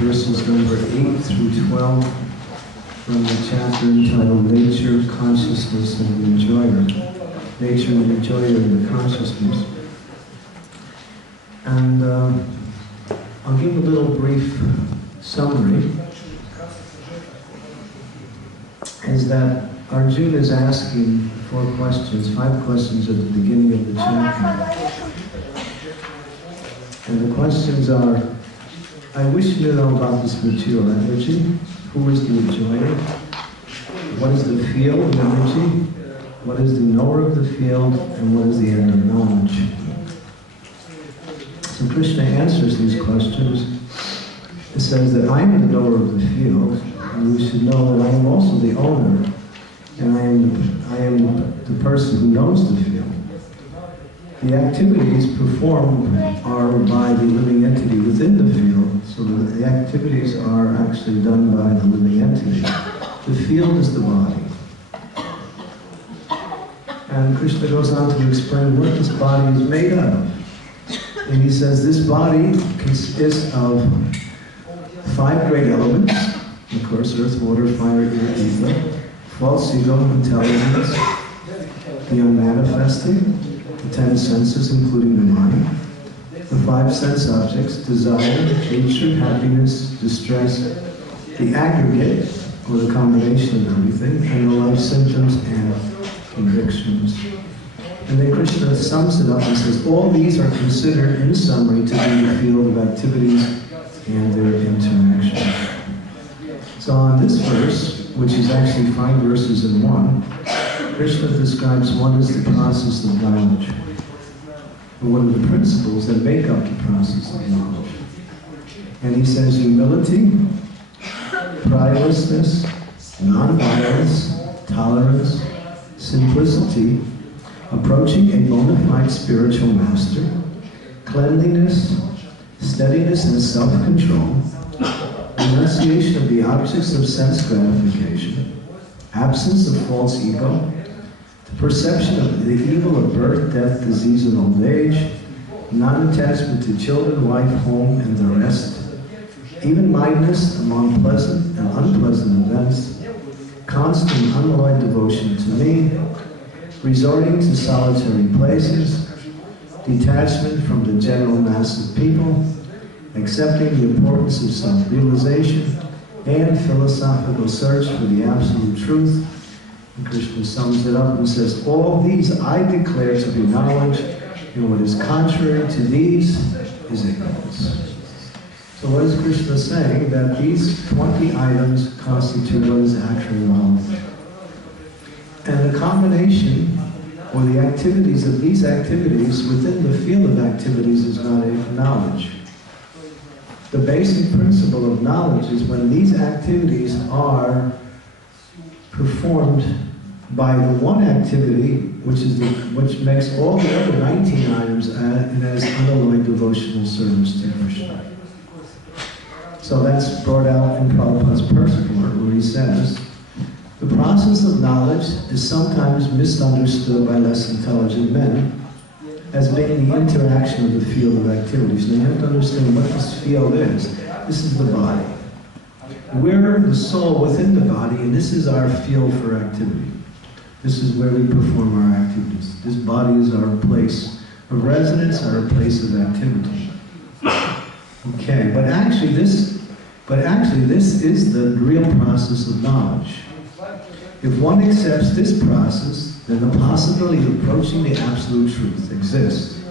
Verses number 8 through 12 from the chapter entitled Nature, Consciousness, and the Enjoyer. Nature and the Enjoyer and the Consciousness. And I'll give a little brief summary. Is that Arjuna is asking 4 questions, 5 questions at the beginning of the chapter. And the questions are, I wish you to know about this material energy. Who is the enjoyer? What is the field of energy? What is the knower of the field? And what is the end of knowledge? So Krishna answers these questions. It says that I am the knower of the field, and we should know that I am also the owner, and I am the person who knows the field. The activities performed are by the living entity within the field, so the activities are actually done by the living entity. The field is the body. And Krishna goes on to explain what this body is made of. And he says this body consists of 5 great elements, of course, earth, water, fire, air, ether, false ego, intelligence, the unmanifesting, the 10 senses, including the mind, the 5 sense objects, desire, hatred, happiness, distress, the aggregate, or the combination of everything, and the life symptoms and convictions. And then Krishna sums it up and says, all these are considered, in summary, to be the field of activities and their interaction. So on this verse, which is actually 5 verses in one, Krishna describes what is the process of knowledge, and what are the principles that make up the process of knowledge. And he says humility, pridelessness, non-violence, tolerance, simplicity, approaching a bona fide spiritual master, cleanliness, steadiness and self-control, renunciation of the objects of sense gratification, absence of false ego, the perception of the evil of birth, death, disease, and old age, non-attachment to children, wife, home, and the rest, even-mindedness among pleasant and unpleasant events, constant unalloyed devotion to me, resorting to solitary places, detachment from the general mass of people, accepting the importance of self-realization, and philosophical search for the absolute truth. And Krishna sums it up and says, all these I declare to be knowledge, and what is contrary to these is ignorance. So what is Krishna saying? That these 20 items constitute what is actual knowledge. And the combination, or the activities of these activities within the field of activities is not knowledge. The basic principle of knowledge is when these activities are performed by the one activity, which makes all the other 19 items and as unalloyed devotional service to Krishna. So that's brought out in Prabhupada's purport, where he says, the process of knowledge is sometimes misunderstood by less intelligent men as being the interaction of the field of activities. Now you have to understand what this field is. This is the body. We're the soul within the body, and this is our field for activity. This is where we perform our activities. This body is our place of residence, our place of activity. Okay, but actually this But actually, this is the real process of knowledge. If one accepts this process, then the possibility of approaching the absolute truth exists.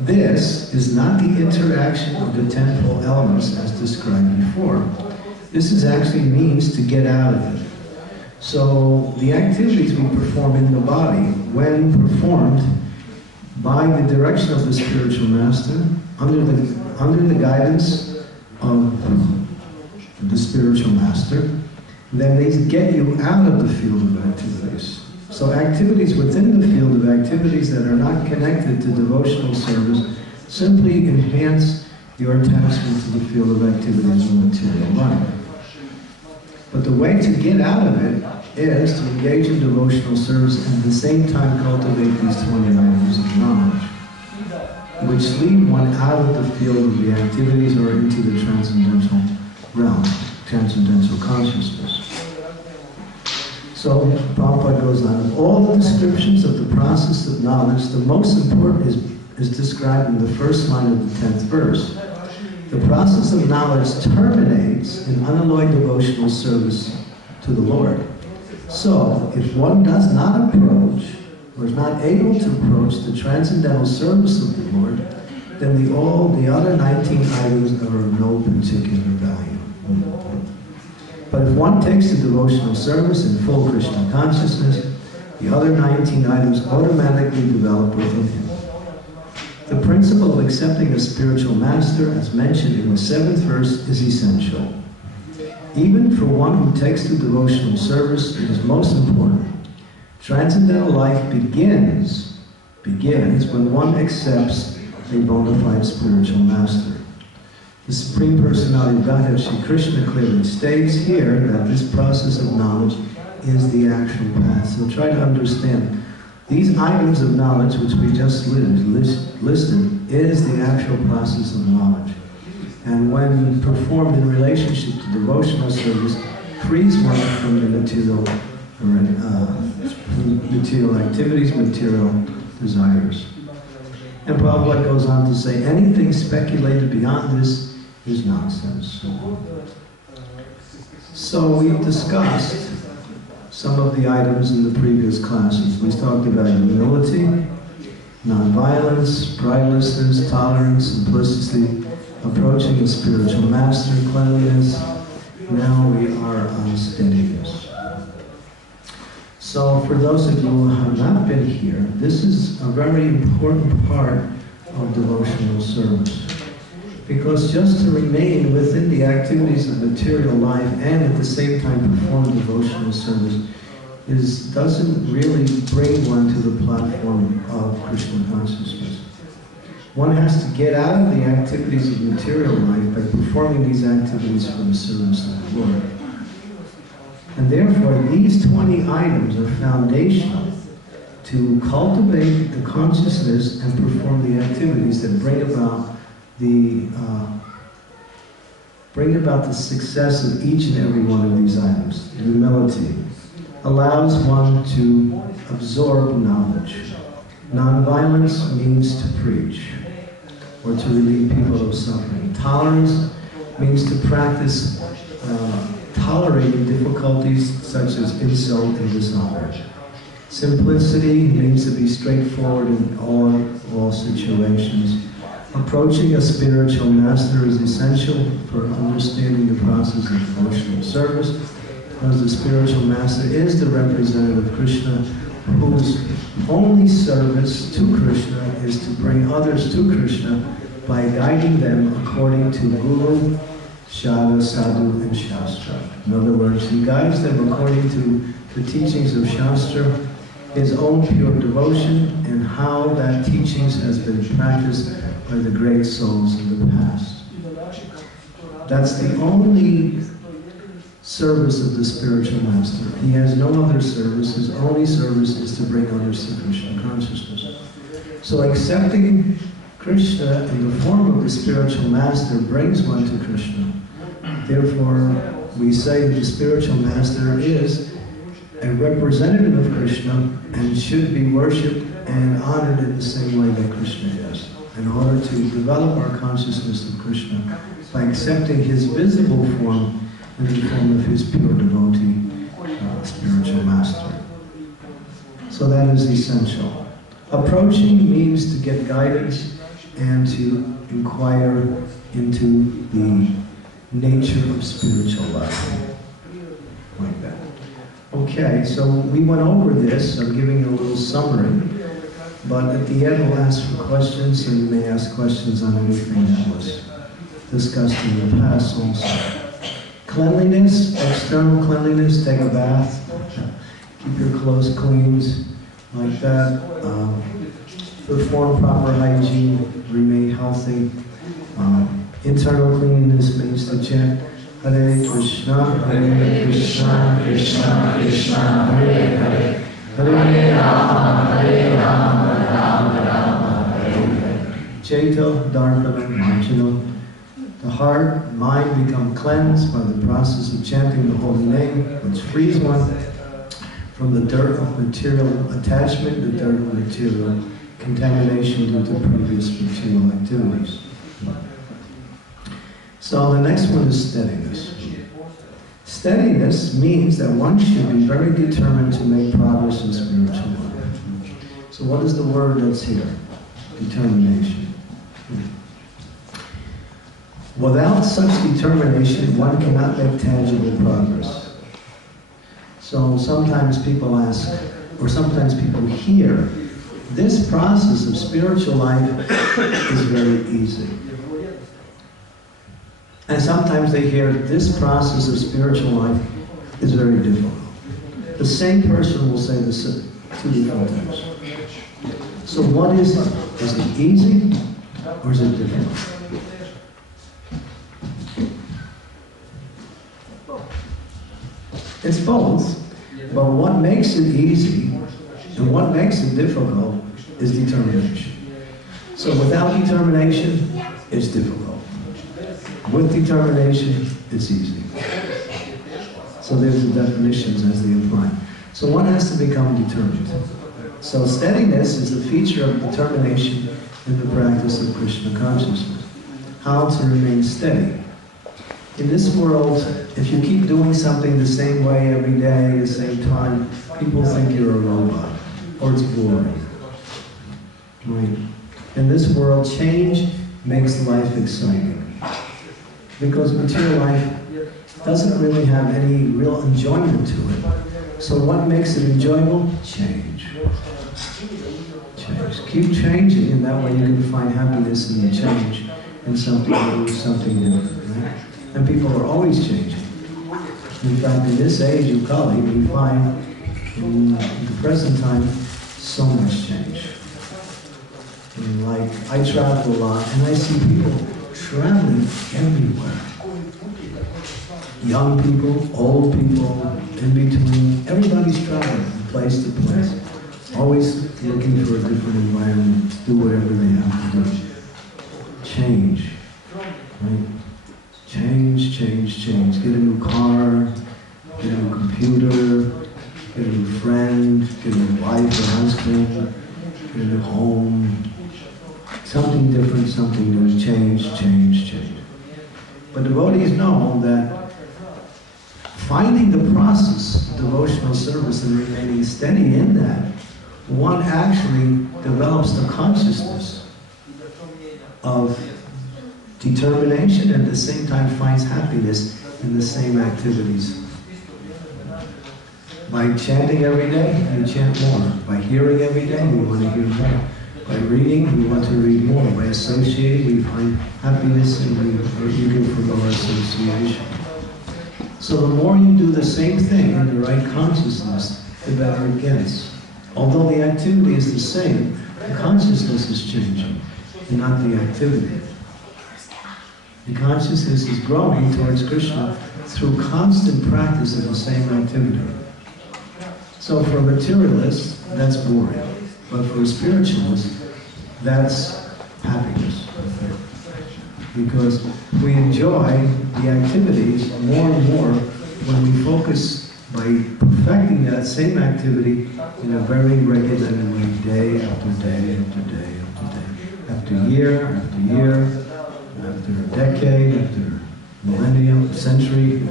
This is not the interaction of the tenfold elements as described before. This is actually means to get out of it. So the activities we perform in the body, when performed by the direction of the spiritual master, under the guidance of the spiritual master, then they get you out of the field of activities. So activities within the field of activities that are not connected to devotional service simply enhance your attachment to the field of activities in material life. But the way to get out of it is to engage in devotional service and at the same time cultivate these 20 items of knowledge, which lead one out of the field of the activities or into the transcendental realm, transcendental consciousness. So, Prabhupada goes on, of all the descriptions of the process of knowledge, the most important is described in the first line of the 10th verse. The process of knowledge terminates in unalloyed devotional service to the Lord. So, if one does not approach, or is not able to approach the transcendental service of the Lord, then all the other 19 items are of no particular value. But if one takes the devotional service in full Krishna consciousness, the other 19 items automatically develop within him. The principle of accepting a spiritual master, as mentioned in the 7th verse, is essential. Even for one who takes the devotional service, it is most important. Transcendental life begins when one accepts a bona fide spiritual master. The Supreme Personality of Godhead, Sri Krishna, clearly states here that this process of knowledge is the actual path. So try to understand. These items of knowledge, which we just listed, is the actual process of knowledge. And when performed in relationship to devotional service, frees one from the material activities, material desires. And Prabhupada goes on to say, anything speculated beyond this is nonsense. So we've discussed some of the items in the previous classes. We talked about humility, nonviolence, pridelessness, tolerance, simplicity, approaching a spiritual master, cleanliness. Now we are on steadiness. So for those of you who have not been here, this is a very important part of devotional service. Because just to remain within the activities of material life and at the same time perform devotional service doesn't really bring one to the platform of Krishna consciousness. One has to get out of the activities of material life by performing these activities for the service of the Lord. And therefore, these 20 items are foundational to cultivate the consciousness and perform the activities that bring about the success of each and every one of these items. Humility allows one to absorb knowledge. Nonviolence means to preach or to relieve people of suffering. Tolerance means to practice tolerating difficulties such as insult and dishonor. Simplicity means to be straightforward in all situations. Approaching a spiritual master is essential for understanding the process of devotional service, because the spiritual master is the representative of Krishna, whose only service to Krishna is to bring others to Krishna by guiding them according to Guru, Shada, Sadhu, and Shastra. In other words, he guides them according to the teachings of Shastra, his own pure devotion, and how that teachings has been practiced by the great souls in the past. That's the only service of the spiritual master. He has no other service. His only service is to bring others to Krishna consciousness. So accepting Krishna in the form of the spiritual master brings one to Krishna. Therefore, we say that the spiritual master is a representative of Krishna and should be worshipped and honored in the same way that Krishna is. in order to develop our consciousness of Krishna by accepting his visible form in the form of his pure devotee, spiritual master. So that is essential. Approaching means to get guidance and to inquire into the nature of spiritual life. Like that. Okay, so we went over this. I'm giving you a little summary. But at the end, we'll ask for questions, and you may ask questions on anything that was discussed in the past also. Cleanliness, external cleanliness, take a bath, keep your clothes clean, like that. Perform proper hygiene, remain healthy. Internal cleanliness means to chant Hare Krishna, Krishna Krishna, Hare Hare, Hare Rama, Rama, Hare. Jeta, Dharmana, Marjana. The heart, mind become cleansed by the process of chanting the holy name, which frees one from the dirt of material attachment, the dirt of material contamination due to previous material activities. So the next one is steadiness. Steadiness means that one should be very determined to make progress in spiritual life. So what is the word that's here? Determination. Without such determination, one cannot make tangible progress. So sometimes people ask, or sometimes people hear, this process of spiritual life is very easy. And sometimes they hear, this process of spiritual life is very difficult. The same person will say this 2 different times. So what is it? Is it easy or is it difficult? It's both, but what makes it easy and what makes it difficult is determination. So without determination, it's difficult. With determination, it's easy. So there's the definitions as they apply. So one has to become determined. So steadiness is a feature of determination in the practice of Krishna consciousness. How to remain steady. In this world, if you keep doing something the same way every day, the same time, people think you're a robot, or it's boring. Right? In this world, change makes life exciting. Because material life doesn't really have any real enjoyment to it. So what makes it enjoyable? Change. Change. Keep changing, and that way you can find happiness in the change, in something new, something different. Right? And people are always changing. In fact, in this age of Kali, we find in the present time so much change. And like, I travel a lot, and I see people traveling everywhere. Young people, old people, in between, everybody's traveling from place to place. Always looking for a different environment, to do whatever they have to do. Change, right? Change, change, change. Get a new car, get a new computer, get a new friend, get a new wife or husband, get a new home. Something different, something new. Change, change, change. But devotees know that finding the process of devotional service and remaining steady in that, one actually develops the consciousness of determination and at the same time finds happiness in the same activities. By chanting every day, you chant more. By hearing every day, you want to hear more. By reading, we want to read more. By associating, we find happiness and we're eager for our association. So the more you do the same thing in the right consciousness, the better it gets. Although the activity is the same, the consciousness is changing, and not the activity. The consciousness is growing towards Krishna through constant practice of the same activity. So for a materialist, that's boring. But for a spiritualist, that's happiness. Because we enjoy the activities more and more when we focus by perfecting that same activity in a very regular way, day after day after day after day. At after year, after year, after a decade, after millennium, century.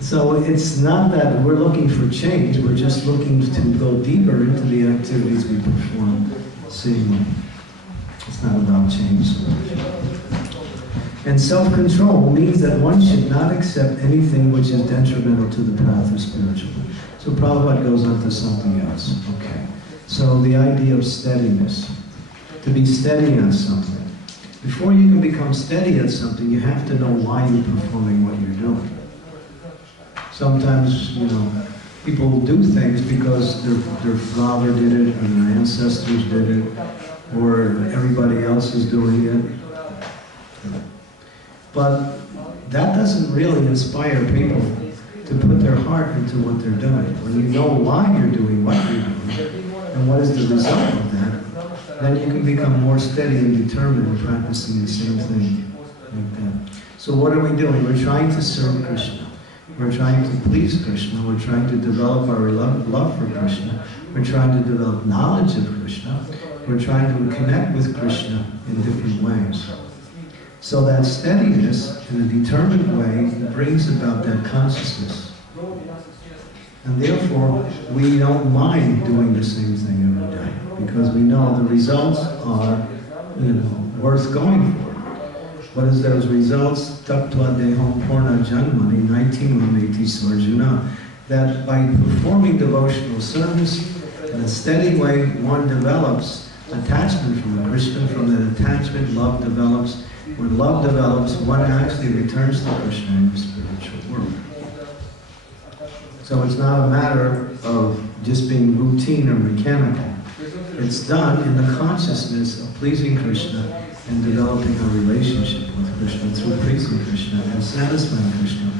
So it's not that we're looking for change, we're just looking to go deeper into the activities we perform, seeing it's not about change. And self-control means that one should not accept anything which is detrimental to the path of spiritual. So Prabhupada goes on to something else. Okay. So the idea of steadiness. To be steady on something. Before you can become steady at something, you have to know why you're performing what you're doing. Sometimes, people do things because their father did it, or their ancestors did it, or everybody else is doing it. But that doesn't really inspire people to put their heart into what they're doing. When you know why you're doing what you're doing, and what is the result of that, then you can become more steady and determined in practicing the same thing like that. So what are we doing? We're trying to serve Krishna. We're trying to please Krishna. We're trying to develop our love for Krishna. We're trying to develop knowledge of Krishna. We're trying to connect with Krishna in different ways. So that steadiness in a determined way brings about that consciousness. And therefore, we don't mind doing the same thing every day, because we know the results are, worth going for. What is those results? Tattva deham purna janmani naitimam sarjuna. That by performing devotional service in a steady way, one develops attachment from Krishna. From that attachment, love develops. When love develops, one actually returns to Krishna in the spiritual world. So it's not a matter of just being routine or mechanical. It's done in the consciousness of pleasing Krishna and developing a relationship with Krishna through praising Krishna and satisfying Krishna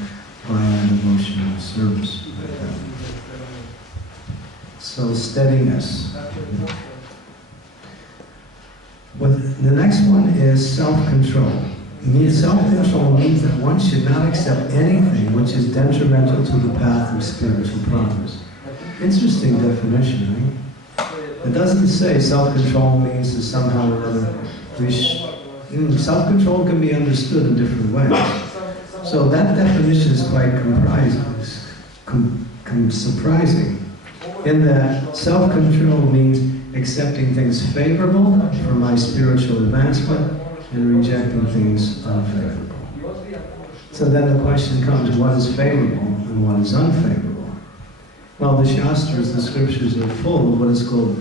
by devotional service. So steadiness. The next one is self-control. Self-control means that one should not accept anything which is detrimental to the path of spiritual progress. Interesting definition, right? It doesn't say self-control means that somehow or other self-control can be understood in different ways. So that definition is quite surprising, in that self-control means accepting things favorable for my spiritual advancement and rejecting things unfavorable. So then the question comes, what is favorable and what is unfavorable? Well, the Shastras, the scriptures are full of what is called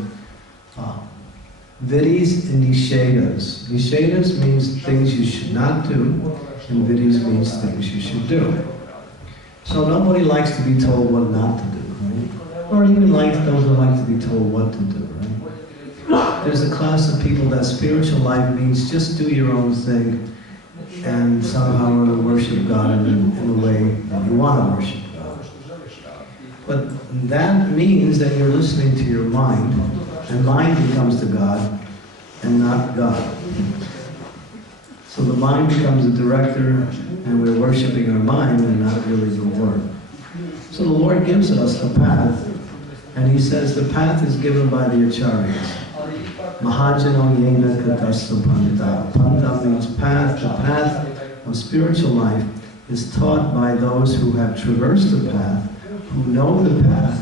vidis and nishedas. Nishedas means things you should not do, and vidis means things you should do. So nobody likes to be told what not to do, right? Or even those who like to be told what to do, right? There's a class of people that spiritual life means just do your own thing and somehow or other worship God in the way that you want to worship God. But that means that you're listening to your mind, and mind becomes the God and not God. So the mind becomes the director, and we're worshiping our mind and not really the Lord. So the Lord gives us the path, and He says the path is given by the acharyas. Mahajano yena katasta panta. Panta means path. The path of spiritual life is taught by those who have traversed the path, who know the path,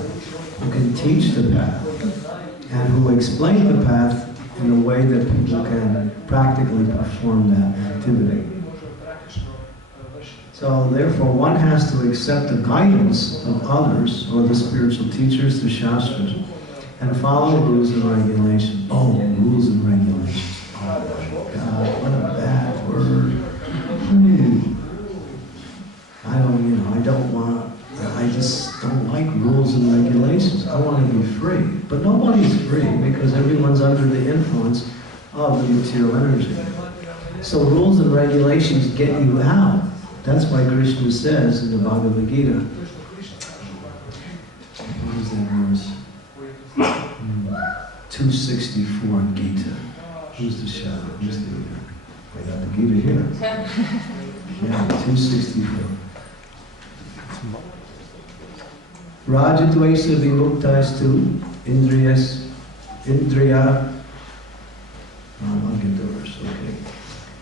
who can teach the path, and who explain the path in a way that people can practically perform that activity. So therefore, one has to accept the guidance of others, or the spiritual teachers, the Shastras, and follow the rules and regulations. Oh, rules and regulations. Oh my God, what a bad word. I just don't like rules and regulations. I want to be free. But nobody's free because everyone's under the influence of the material energy. So rules and regulations get you out. That's why Krishna says in the Bhagavad Gita, what is that verse? 264 Gita. Who's the shadow? Who's the Gita? I got the Gita here. Yeah, 264. Rajadvaisa vimuktastu indriya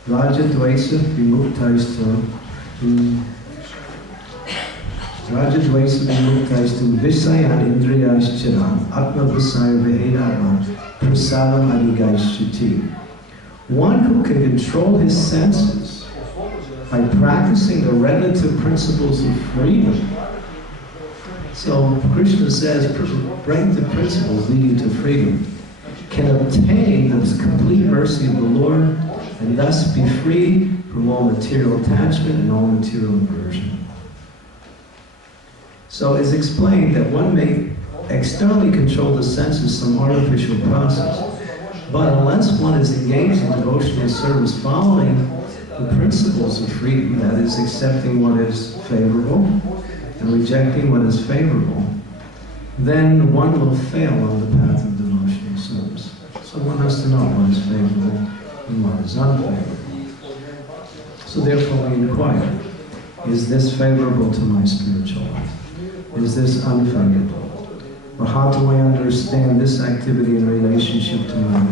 Raja Dvaisa Vimuktaistum Raja Dvaisa Vimuktaistum Visayan Indriyascharan Atma Visaya Vihedama Prasadam Adigaishiti. One who can control his senses by practicing the relative principles of freedom. So Krishna says, relative principles leading to freedom, can obtain this complete mercy of the Lord and thus be free from all material attachment and all material aversion. So it's explained that one may externally control the senses, some artificial process, but unless one is engaged in devotional service following the principles of freedom, that is, accepting what is favorable and rejecting what is favorable, then one will fail on the path of devotional service. So one has to know what is favorable and what is unfavorable. So therefore we inquire, is this favorable to my spiritual life? Is this unfavorable? Or how do I understand this activity in relationship to my,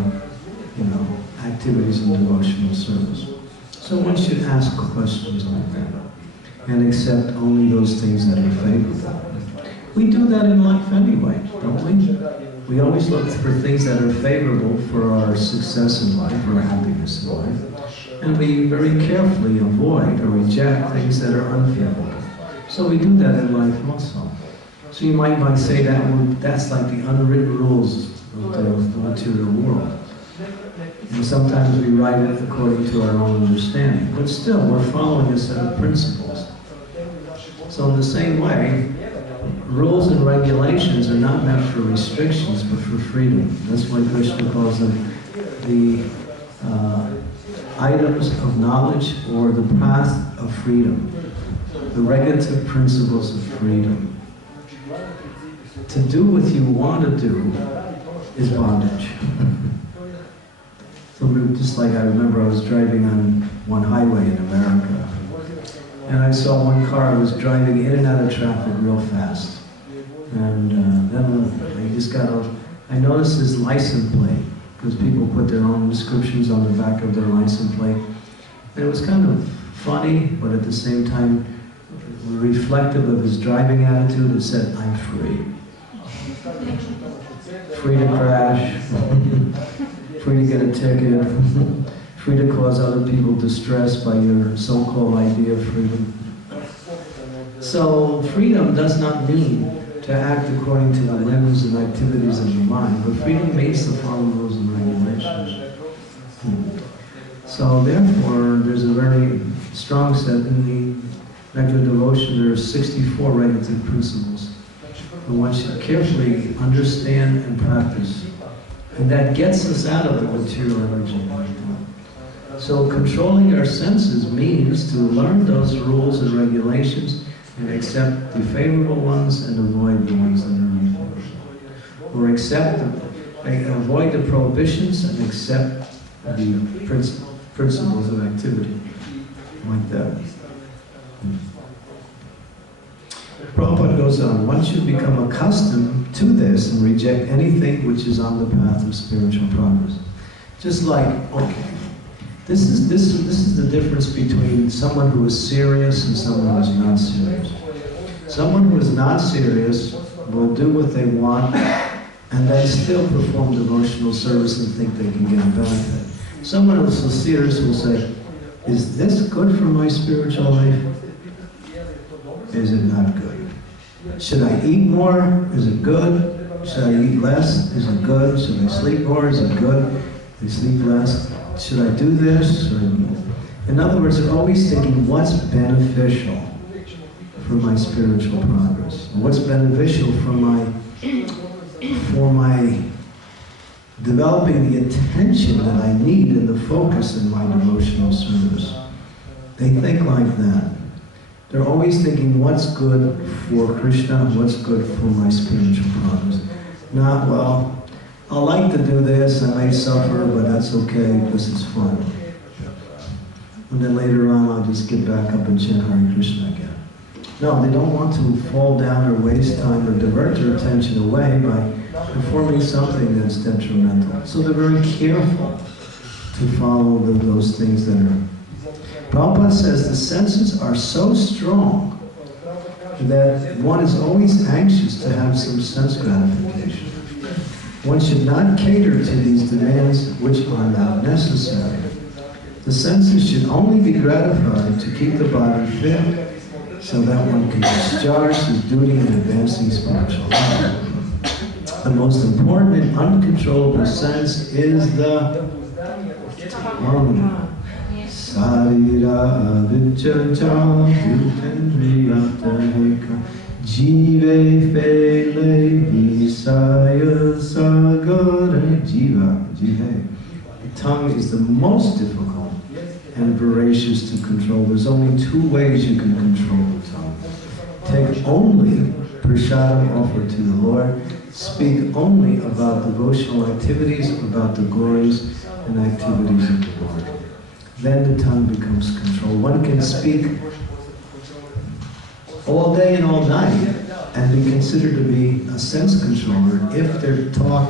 activities in devotional service? So one should ask questions like that and accept only those things that are favorable. We do that in life anyway, don't we? We always look for things that are favorable for our success in life, or happiness in life, and we very carefully avoid or reject things that are unfavorable. So we do that in life also. So you might say that's like the unwritten rules of the material world. And sometimes we write it according to our own understanding. But still, we're following a set of principles. So in the same way, rules and regulations are not meant for restrictions, but for freedom. That's why Krishna calls them the items of knowledge, or the path of freedom. The regulative principles of freedom. To do what you want to do is bondage. So just like I remember I was driving on one highway in America, and I saw one car was driving in and out of traffic real fast. And then I noticed his license plate, because people put their own descriptions on the back of their license plate. And it was kind of funny, but at the same time reflective of his driving attitude. It said, "I'm free. Free to crash, free to get a ticket, free to cause other people distress by your so-called idea of freedom." So freedom does not mean to act according to the whims and activities of the mind, but freedom means to follow rules and regulations. So therefore, there's a very strong set in the regular devotion. There are 64 regulative principles, and one should carefully understand and practice. And that gets us out of the material energy. So controlling our senses means to learn those rules and regulations and accept the favorable ones and avoid the ones that are unfavorable. Or avoid the prohibitions and accept the principles of activity, like that. Prabhupada goes on, one should become accustomed to this and reject anything which is on the path of spiritual progress. Just like, okay, this is the difference between someone who is serious and someone who is not serious. Someone who is not serious will do what they want and then still perform devotional service and think they can get a benefit. Someone who is so serious will say, is this good for my spiritual life? Is it not good? Should I eat more? Is it good? Should I eat less? Is it good? Should I sleep more? Is it good? They sleep less. Should I do this? In other words, they're always thinking, what's beneficial for my spiritual progress? What's beneficial for my developing the attention that I need and the focus in my devotional service? They think like that. They're always thinking, what's good for Krishna, what's good for my spiritual progress? Not, well, I like to do this, I may suffer, but that's okay, this is fun. And then later on, I'll just get back up and chant Hare Krishna again. No, they don't want to fall down or waste time or divert their attention away by performing something that's detrimental. So they're very careful to follow those things that are. Prabhupada says the senses are so strong that one is always anxious to have some sense gratification. One should not cater to these demands which are not necessary. The senses should only be gratified to keep the body fit so that one can discharge his duty in advancing spiritual life. The most important and uncontrollable sense is the tongue. Sarira vichacha vitendriyataheka jive fele visaya sagara jiva jive. The tongue is the most difficult and voracious to control. There's only two ways you can control the tongue. Take only prasadam offered to the Lord. Speak only about devotional activities, about the glories and activities of the Lord. Then the tongue becomes controlled. One can speak all day and all night and be considered to be a sense controller if their talk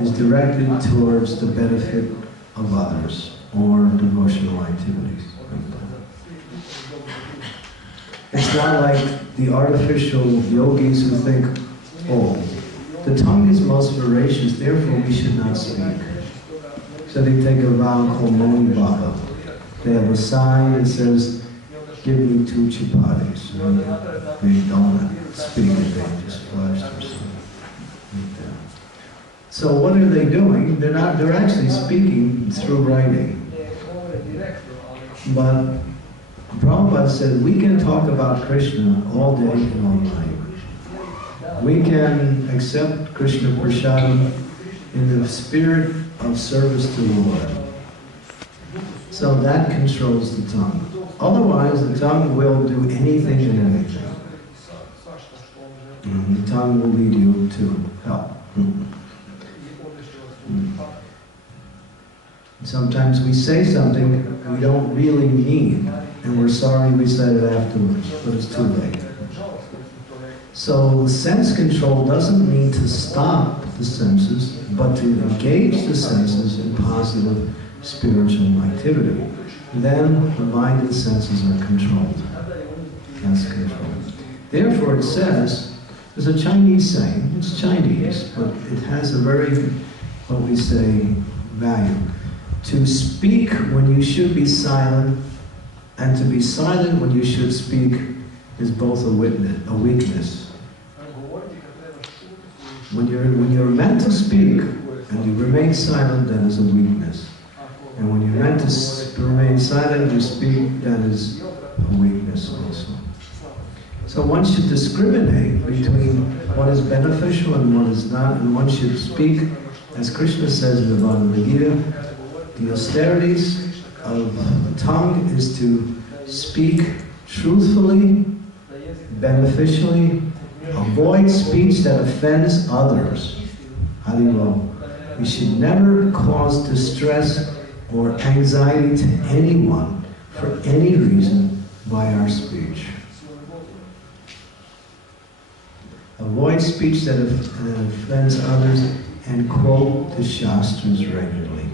is directed towards the benefit of others or devotional activities. It's not like the artificial yogis who think, oh, the tongue is most voracious, therefore we should not speak. So they take a vow called Moni Baba. They have a sign that says, give me 2 chapatis. They don't speak if they just flushed or something like that. So what are they doing? They're actually speaking through writing. But Prabhupada said we can talk about Krishna all day and all night. We can accept Krishna Prasadam in the spirit of service to the Lord. So that controls the tongue. Otherwise, the tongue will do anything and anything. And the tongue will lead you to hell. Sometimes we say something we don't really mean, and we're sorry we said it afterwards, but it's too late. So sense control doesn't mean to stop the senses, but to engage the senses in positive spiritual activity. Then the mind and senses are controlled. That's control. Therefore it says, there's a Chinese saying, it's Chinese, but it has a very, what we say, value. To speak when you should be silent, and to be silent when you should speak is both a weakness. When you're meant to speak and you remain silent, that is a weakness. And when you're meant to remain silent and you speak, that is a weakness also. So one should discriminate between what is beneficial and what is not, and one should speak, as Krishna says in the Bhagavad Gita, the austerities of the tongue is to speak truthfully, beneficially, avoid speech that offends others. Haribo. We should never cause distress or anxiety to anyone for any reason by our speech. Avoid speech that offends others and quote the Shastras regularly.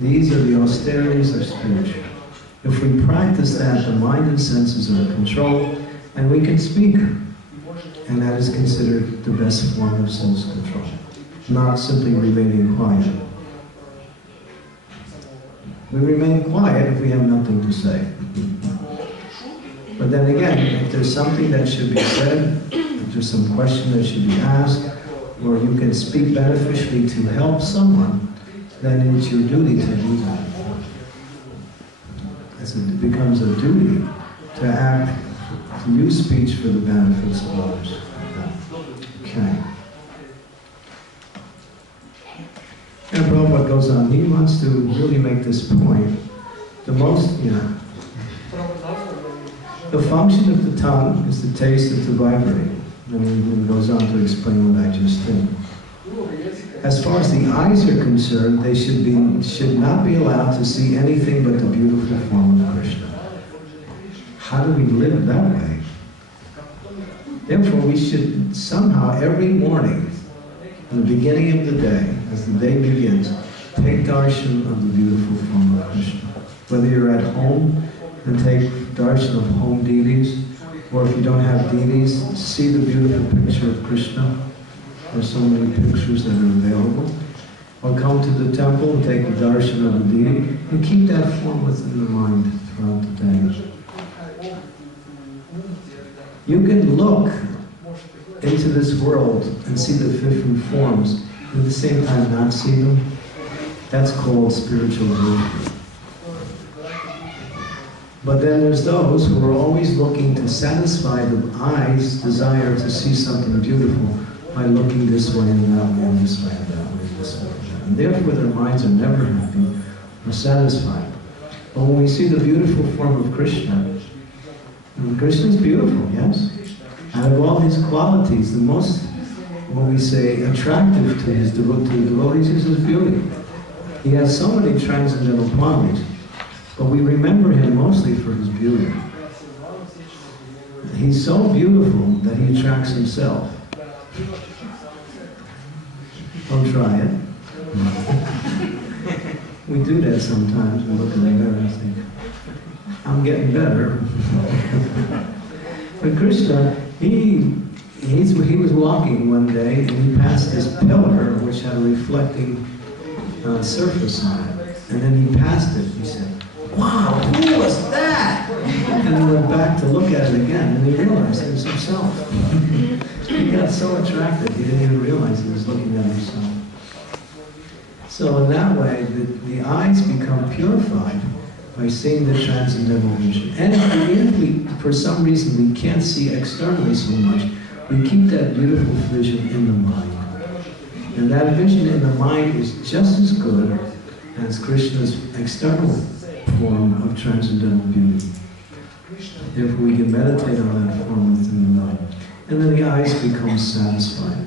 These are the austerities of spiritual. If we practice that, the mind and senses are controlled, and we can speak. And that is considered the best form of self-control, not simply remaining quiet. We remain quiet if we have nothing to say. But then again, if there's something that should be said, if there's some question that should be asked, or you can speak beneficially to help someone, then it's your duty to do that. It becomes a duty to act, to use speech for the benefits of others. Okay. And Prabhupada goes on, he wants to really make this point. The function of the tongue is the taste of the vibrating. And he goes on to explain what I just said. As far as the eyes are concerned, they should not be allowed to see anything but the beautiful form of Krishna. How do we live that way? Therefore, we should somehow every morning, in the beginning of the day, as the day begins, take darshan of the beautiful form of Krishna. Whether you're at home and take darshan of home deities, or if you don't have deities, see the beautiful picture of Krishna. There's so many pictures that are available. Or come to the temple and take the darshan of the deity, and keep that form within the mind throughout the day. You can look into this world and see the different forms, and at the same time not see them. That's called spiritual virtue. But then there's those who are always looking to satisfy the eye's desire to see something beautiful by looking this way and that way and this way and that way and this way and that. And therefore their minds are never happy or satisfied. But when we see the beautiful form of Krishna, and Krishna is beautiful, yes? Out of all his qualities, the most, when we say, attractive to his devotees is his beauty. He has so many transcendental qualities, but we remember him mostly for his beauty. He's so beautiful that he attracts himself. Don't try it. We do that sometimes. We look in the mirror and think, I'm getting better. But Krishna, he was walking one day and he passed this pillar which had a reflecting surface on it. And then he passed it. He said, wow, who was that? And he went back to look at it again and he realized it was himself. He got so attracted, he didn't even realize he was looking at himself. So in that way, the eyes become purified by seeing the transcendental vision. And if we, for some reason, we can't see externally so much, we keep that beautiful vision in the mind. And that vision in the mind is just as good as Krishna's external form of transcendental beauty. Therefore, we can meditate on that form within the mind. And then the eyes become satisfied.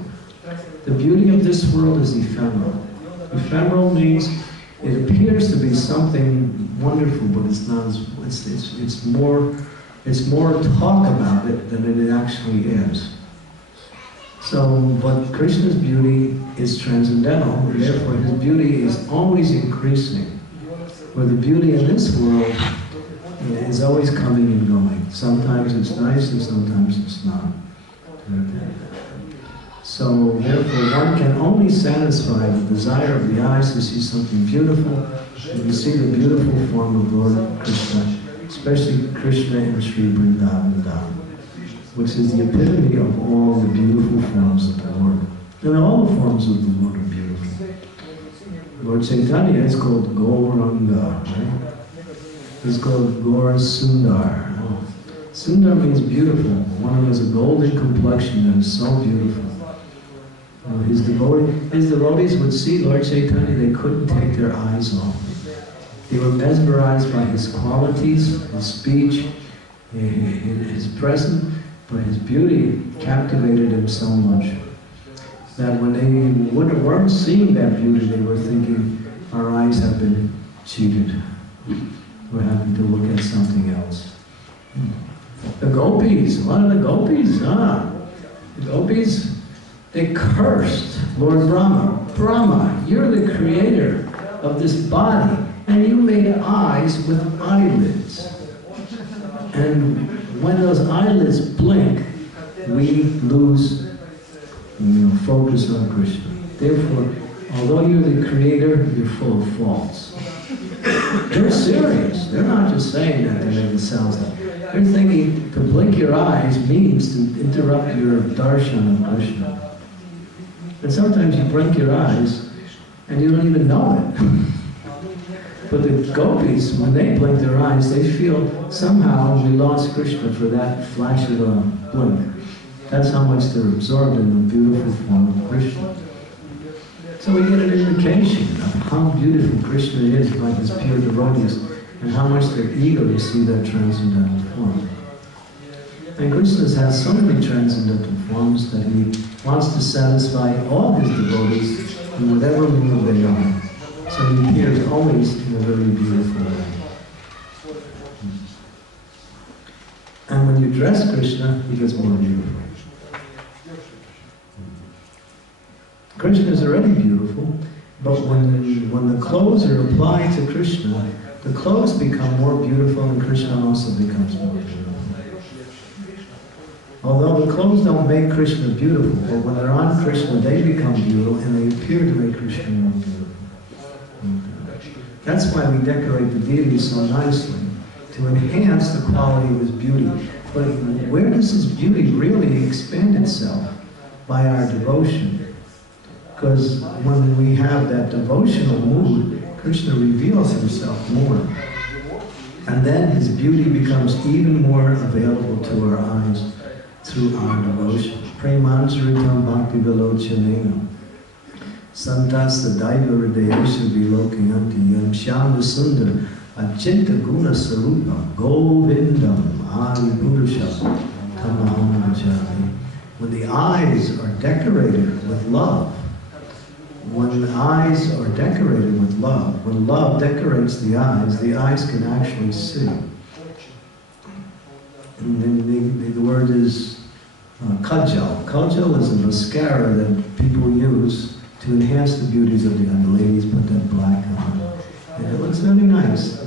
The beauty of this world is ephemeral. Ephemeral means it appears to be something wonderful, but it's not. It's more talk about it than it actually is. So, but Krishna's beauty is transcendental, and therefore his beauty is always increasing. Where the beauty in this world is always coming and going. Sometimes it's nice and sometimes it's not. So therefore one can only satisfy the desire of the eyes to see something beautiful, and you see the beautiful form of Lord Krishna, especially Krishna in Sri Vrindavan Dham, which is the epitome of all the beautiful forms of the Lord. And all the forms of the Lord are beautiful. Lord Chaitanya is called Gauranga, right? He's called Gaur Sundar. Sundar means beautiful. One who has a golden complexion that is so beautiful. His devotees would see Lord Chaitanya, they couldn't take their eyes off him. They were mesmerized by his qualities, his speech, his presence, but his beauty captivated him so much that when they weren't seeing that beauty, they were thinking, our eyes have been cheated. We're having to look at something else. The gopis, what are the gopis? The gopis, they cursed Lord Brahma. Brahma, you're the creator of this body, and you made eyes with eyelids. And when those eyelids blink, we lose focus on Krishna. Therefore, although you're the creator, you're full of faults. They're serious. They're not just saying that to make it sound like. They're thinking to blink your eyes means to interrupt your darshan of Krishna. And sometimes you blink your eyes and you don't even know it. But the gopis, when they blink their eyes, they feel somehow we lost Krishna for that flash of a blink. That's how much they're absorbed in the beautiful form of Krishna. So we get an indication of how beautiful Krishna is by his pure devotees and how much they're eager to see that transcendental form. And Krishna has so many transcendental forms that he wants to satisfy all his devotees in whatever mood they are. So he appears always in a very beautiful way. And when you dress Krishna, he gets more beautiful. Krishna is already beautiful, But when the clothes are applied to Krishna, the clothes become more beautiful and Krishna also becomes more beautiful. Although the clothes don't make Krishna beautiful, but when they're on Krishna, they become beautiful and they appear to make Krishna more beautiful. That's why we decorate the deity so nicely, to enhance the quality of his beauty. But where does his beauty really expand itself? By our devotion. Because when we have that devotional mood, Krishna reveals himself more. And then his beauty becomes even more available to our eyes through our devotion. Premanjritam bhakti vilochanena. Santas sadaiva hridayesha vilokayanti yam shyama sundar achinta guna sarupa govindam adi purusha tamaham vajami. When the eyes are decorated with love, when love decorates the eyes can actually see. And then the word is kajal. Kajal is a mascara that people use to enhance the beauties of the eye. The ladies put that black on. And it looks really nice.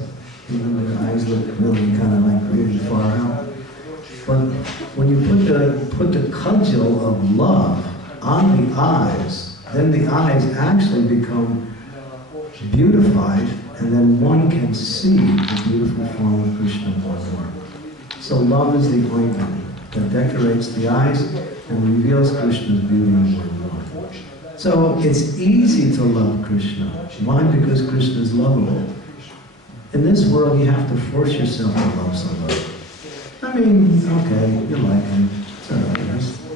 Even their eyes look really kind of like really far out. But when you put the kajal of love on the eyes, then the eyes actually become beautified, and then one can see the beautiful form of Krishna more and more. So love is the ointment that decorates the eyes and reveals Krishna's beauty more and more. So it's easy to love Krishna. Why? Because Krishna is lovable. In this world, you have to force yourself to love somebody. I mean, okay, you like him. It's all right.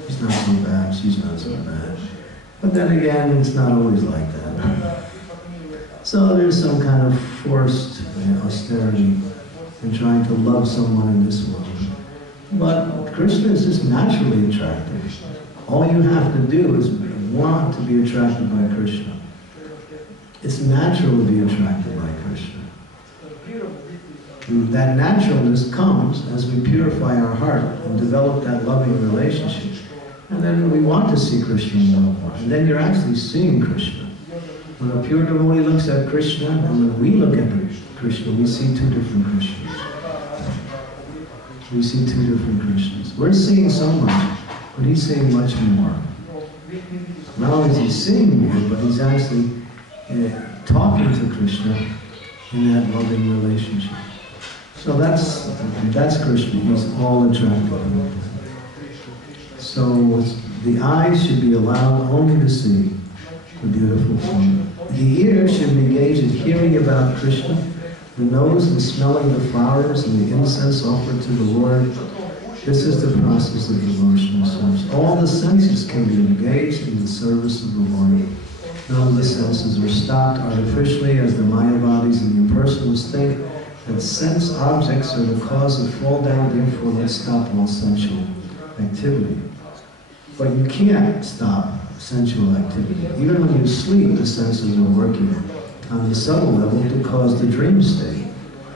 He's not so bad. She's not so bad. But then again, it's not always like that. So there's some kind of forced austerity in trying to love someone in this world. But Krishna is just naturally attractive. All you have to do is want to be attracted by Krishna. It's natural to be attracted by Krishna. And that naturalness comes as we purify our heart and develop that loving relationship. And then we want to see Krishna more. And then you're actually seeing Krishna. When a pure devotee looks at Krishna, and when we look at Krishna, we see two different Krishnas. We see two different Krishnas. We're seeing so much, but he's seeing much more. Not only is he seeing more, but he's actually talking to Krishna in that loving relationship. So that's Krishna. He's all attractive. So the eyes should be allowed only to see the beautiful form. The ear should be engaged in hearing about Krishna, the nose in smelling the flowers and the incense offered to the Lord. This is the process of devotional service. All the senses can be engaged in the service of the Lord. None of the senses are stopped artificially, as the Mayavadis and the impersonalists think that sense objects are the cause of fall down, therefore let's stop all sensual activity. But you can't stop sensual activity. Even when you sleep, the senses are working on the subtle level to cause the dream state.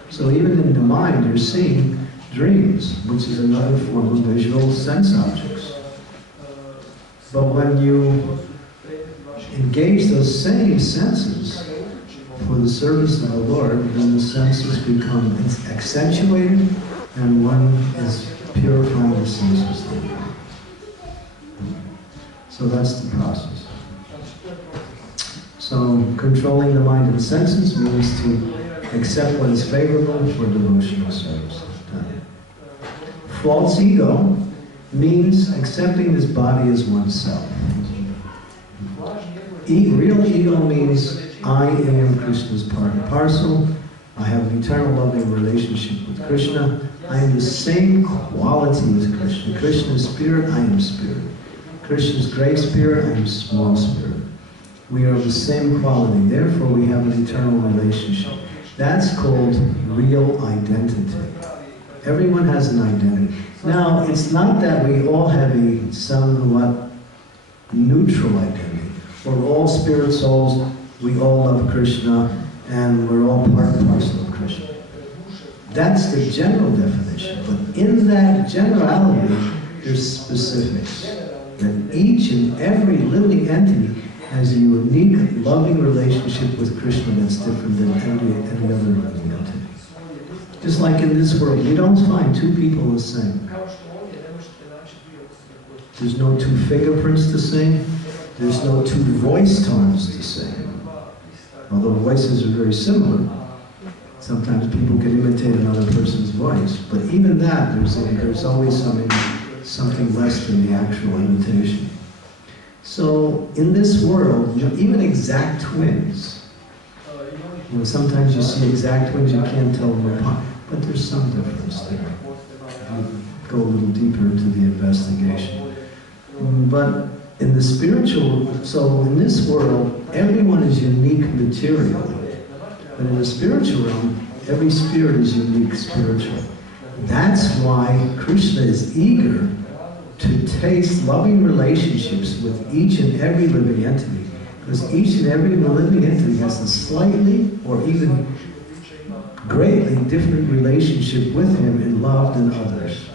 So even in the mind, you're seeing dreams, which is another form of visual sense objects. But when you engage those same senses for the service of the Lord, then the senses become accentuated, and one is purifying the senses. So that's the process. So controlling the mind and senses means to accept what is favorable for devotional service. False ego means accepting this body as oneself. Real ego means I am Krishna's part and parcel. I have an eternal loving relationship with Krishna. I am the same quality as Krishna. Krishna is spirit, I am spirit. Krishna is great spirit, I am small spirit. We are of the same quality, therefore we have an eternal relationship. That's called real identity. Everyone has an identity. Now, it's not that we all have a somewhat neutral identity. We're all spirit souls, we all love Krishna, and we're all part and parcel of Krishna. That's the general definition, but in that generality, there's specifics. That each and every living entity has a unique, loving relationship with Krishna that's different than any other living entity. Just like in this world, you don't find two people the same. There's no two fingerprints the same. There's no two voice tones the same. Although voices are very similar, sometimes people can imitate another person's voice. But even that, there's always something less than the actual imitation. So in this world, even exact twins, sometimes you see exact twins, you can't tell them apart, but there's some difference there. You go a little deeper into the investigation. But in the spiritual, so in this world, everyone is unique materially. But in the spiritual realm, every spirit is unique spiritually. That's why Krishna is eager to taste loving relationships with each and every living entity. Because each and every living entity has a slightly or even greatly different relationship with him in love than others.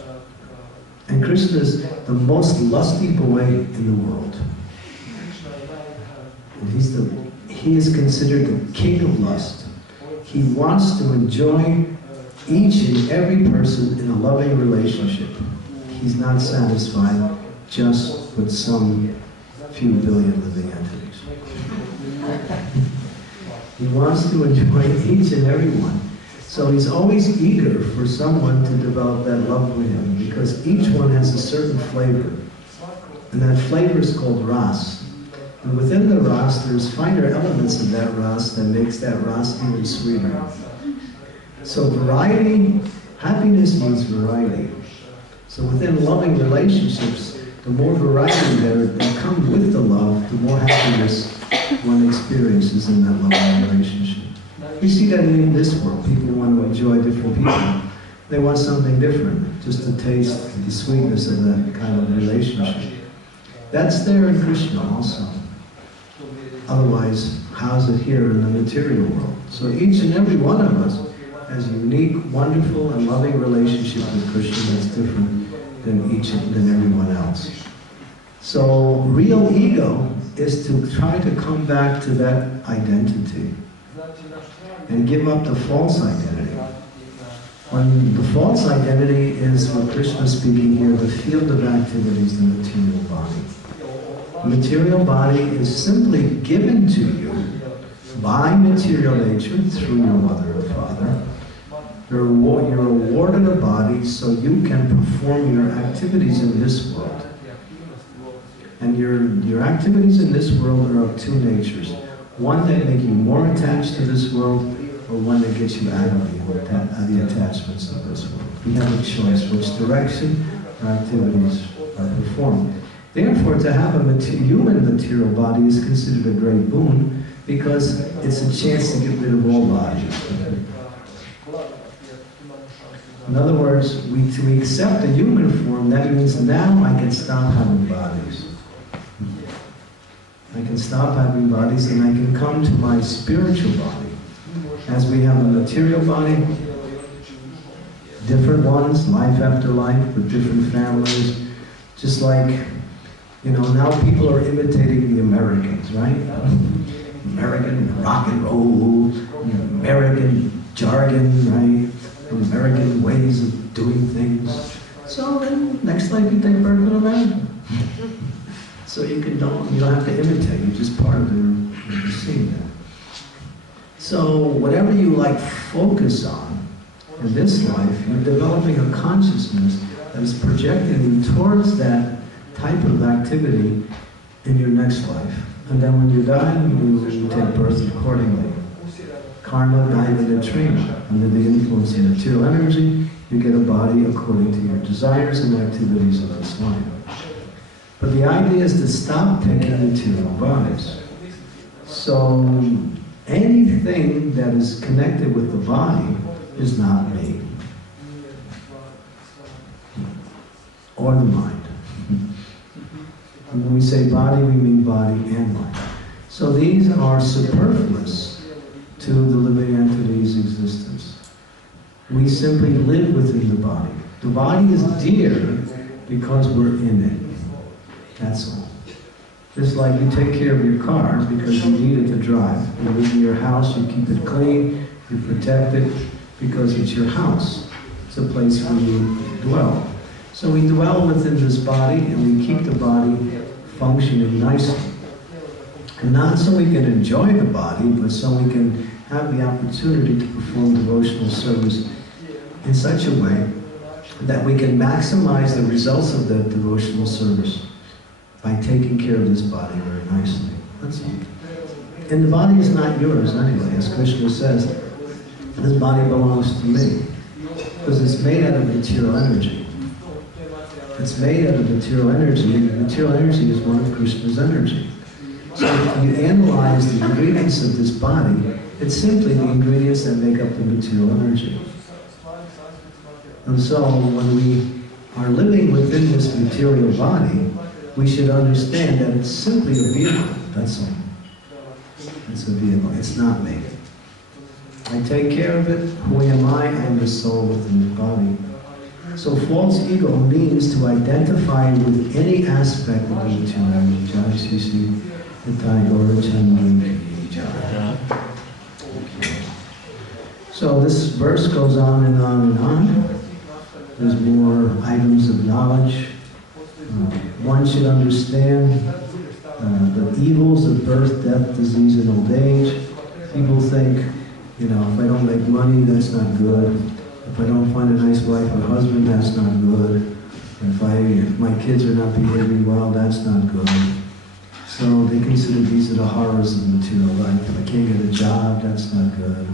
And Krishna is the most lusty boy in the world. And he is considered the king of lust. He wants to enjoy each and every person in a loving relationship. He's not satisfied just with some few billion living entities. He wants to enjoy each and every one. So he's always eager for someone to develop that love with him, because each one has a certain flavor. And that flavor is called ras. And within the ras, there's finer elements of that ras that makes that ras even sweeter. So variety, happiness needs variety. So within loving relationships, the more variety that comes with the love, the more happiness one experiences in that loving relationship. We see that in this world. People want to enjoy different people. They want something different, just to taste the sweetness of that kind of relationship. That's there in Krishna also. Otherwise, how's it here in the material world? So each and every one of us has a unique, wonderful, and loving relationship with Krishna that's different than everyone else. So real ego is to try to come back to that identity and give up the false identity. When the false identity is, what Krishna is speaking here, the field of activities, the material body. The material body is simply given to you by material nature through your mother or father. You're awarded a body so you can perform your activities in this world. And your activities in this world are of two natures. One that make you more attached to this world, or one that gets you out of the attachments of this world. We have a choice which direction our activities are performed. Therefore, to have a human material body is considered a great boon, because it's a chance to get rid of all bodies. In other words, to accept a human form, that means now I can stop having bodies. I can stop having bodies and I can come to my spiritual body. As we have a material body, different ones, life after life, with different families, just like, now people are imitating the Americans, right? American rock and roll, American jargon, right? American ways of doing things. So then, next life you take birth in America. So you don't have to imitate, you're just part of the scene there. So whatever you focus on in this life, you're developing a consciousness that is projecting you towards that type of activity in your next life. And then when you die, you take birth accordingly. Karma, daiva, and trina. Under the influence of material energy, you get a body according to your desires and activities of this life. But the idea is to stop taking material bodies. So anything that is connected with the body is not me. Or the mind. And when we say body, we mean body and mind. So these are superfluous to the living entity's existence. We simply live within the body. The body is dear because we're in it. That's all. Just like you take care of your car because you need it to drive. You live in your house, you keep it clean, you protect it because it's your house. It's a place where you dwell. So we dwell within this body and we keep the body functioning nicely. And not so we can enjoy the body, but so we can have the opportunity to perform devotional service in such a way that we can maximize the results of that devotional service by taking care of this body very nicely. That's all. And the body is not yours anyway. As Krishna says, this body belongs to me. Because it's made out of material energy. It's made out of material energy, and material energy is one of Krishna's energy. So if you analyze the ingredients of this body, it's simply the ingredients that make up the material energy. And so when we are living within this material body, we should understand that it's simply a vehicle, that's all. It's a vehicle, it's not me. I take care of it. Who am I? I am the soul within the body. So false ego means to identify with any aspect of the material energy. So this verse goes on and on and on. There's more items of knowledge. One should understand the evils of birth, death, disease, and old age. People think, you know, if I don't make money, that's not good. If I don't find a nice wife or husband, that's not good. If my kids are not behaving well, that's not good. So they consider these are the horrors of material life. If I can't get a job, that's not good.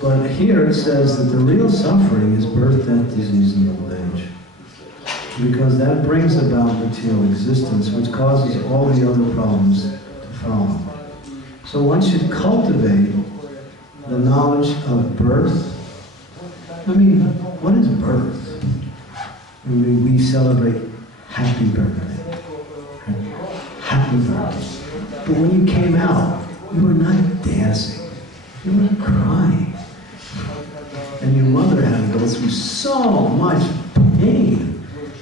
But here it says that the real suffering is birth, death, disease, and old age. Because that brings about material existence, which causes all the other problems to follow. So one should cultivate the knowledge of birth. I mean, what is birth? I mean, we celebrate happy birthday. Happy birthday. But when you came out, you were not dancing. You were crying. And your mother had to go through so much pain.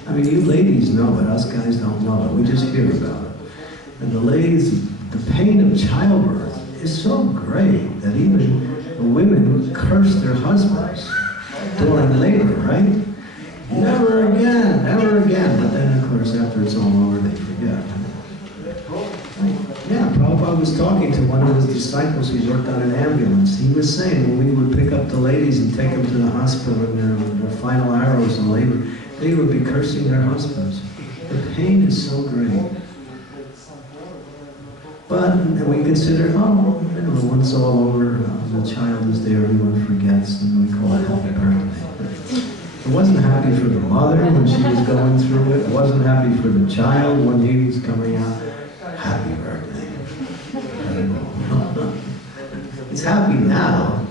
I mean, you ladies know it, us guys don't know it. We just hear about it. And the ladies, the pain of childbirth is so great that even the women curse their husbands during labor, right? Never again, never again. But then, of course, after it's all over, they forget. Yeah, Prabhupada was talking to one of his disciples who worked on an ambulance. He was saying when we would pick up the ladies and take them to the hospital in their final hours of labor, they would be cursing their husbands. The pain is so great. But we consider, oh, you know, once all over, the child is there, everyone forgets, and we call it happy birthday. It wasn't happy for the mother when she was going through it. It wasn't happy for the child when he was coming out. Happy birthday. It's happy now,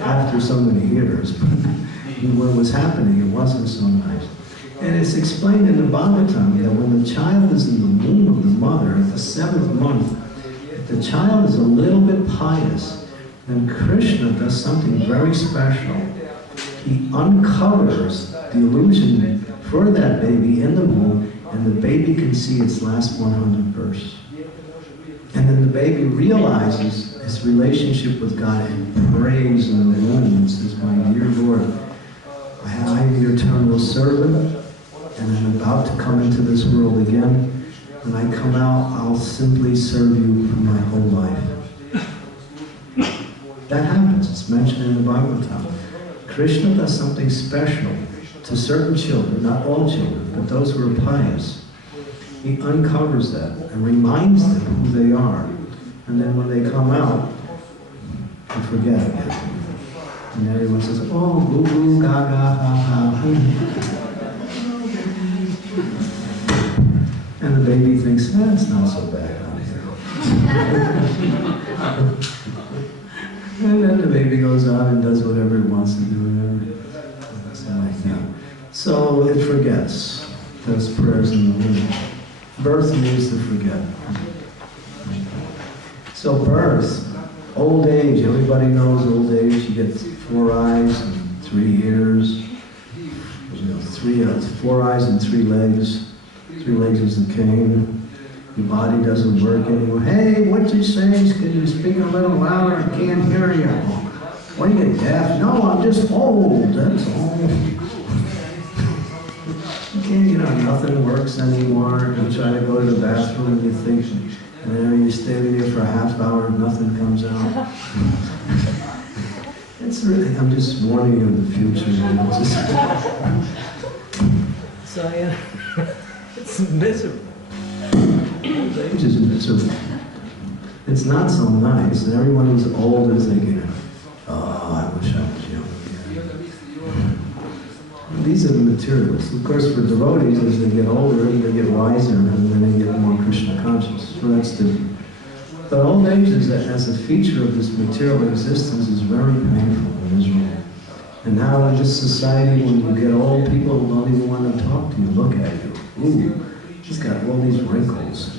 after so many years, but when it was happening, it wasn't so nice. And it's explained in the Bhagavatam that when the child is in the womb of the mother, at the 7th month, if the child is a little bit pious, then Krishna does something very special. He uncovers the illusion for that baby in the womb, and the baby can see its last 100 verse. And then the baby realizes his relationship with God and prays in the womb and says, my dear Lord, I am your eternal servant, and I'm about to come into this world again. When I come out, I'll simply serve you for my whole life. That happens. It's mentioned in the Bhagavatam. Krishna does something special to certain children, not all children, but those who are pious. He uncovers that and reminds them who they are. And then when they come out, they forget again. And everyone says, oh, goo goo, ga ga, ha ha. And the baby thinks, it's not so bad out here. And then the baby goes on and does whatever it wants to do. Like that. So it forgets. Does prayers in the womb. Birth means to forget. So birth, old age, everybody knows old age. You get 4 eyes and 3 ears. You know, 4 eyes and 3 legs. 3 legs is the cane. Your body doesn't work anymore. Hey, what you saying? Can you speak a little louder? I can't hear you. What are you, deaf? No, I'm just old, that's all. Nothing works anymore. You try to go to the bathroom and you think, and then you're standing there for a half hour and nothing comes out. It's really, I'm just warning you of the future. So yeah, it's miserable. Old age is miserable. It's not so nice, and everyone who's old is thinking, oh, I wish I was young again. These are the materialists. Of course, for devotees, as they get older, they get wiser, and then they get more Krishna conscious. So that's different. But old age, as a feature of this material existence, is very painful and miserable. And now in this society, when you get old, people don't even want to talk to you, look at you. Ooh, he's got all these wrinkles,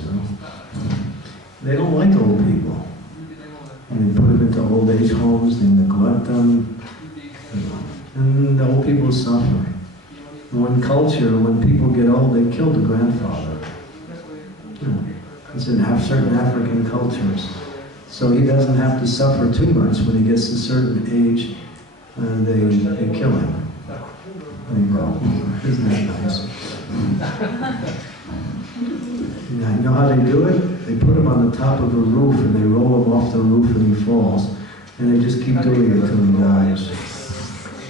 They don't like old people. And they put them into old age homes, they neglect them, and the old people suffer. In one culture, when people get old, they kill the grandfather. It's in certain African cultures. So he doesn't have to suffer too much when he gets to a certain age, they kill him. There you go. Isn't that nice? You know how they do it? They put him on the top of a roof and they roll him off the roof and he falls. And they just keep doing it until he dies.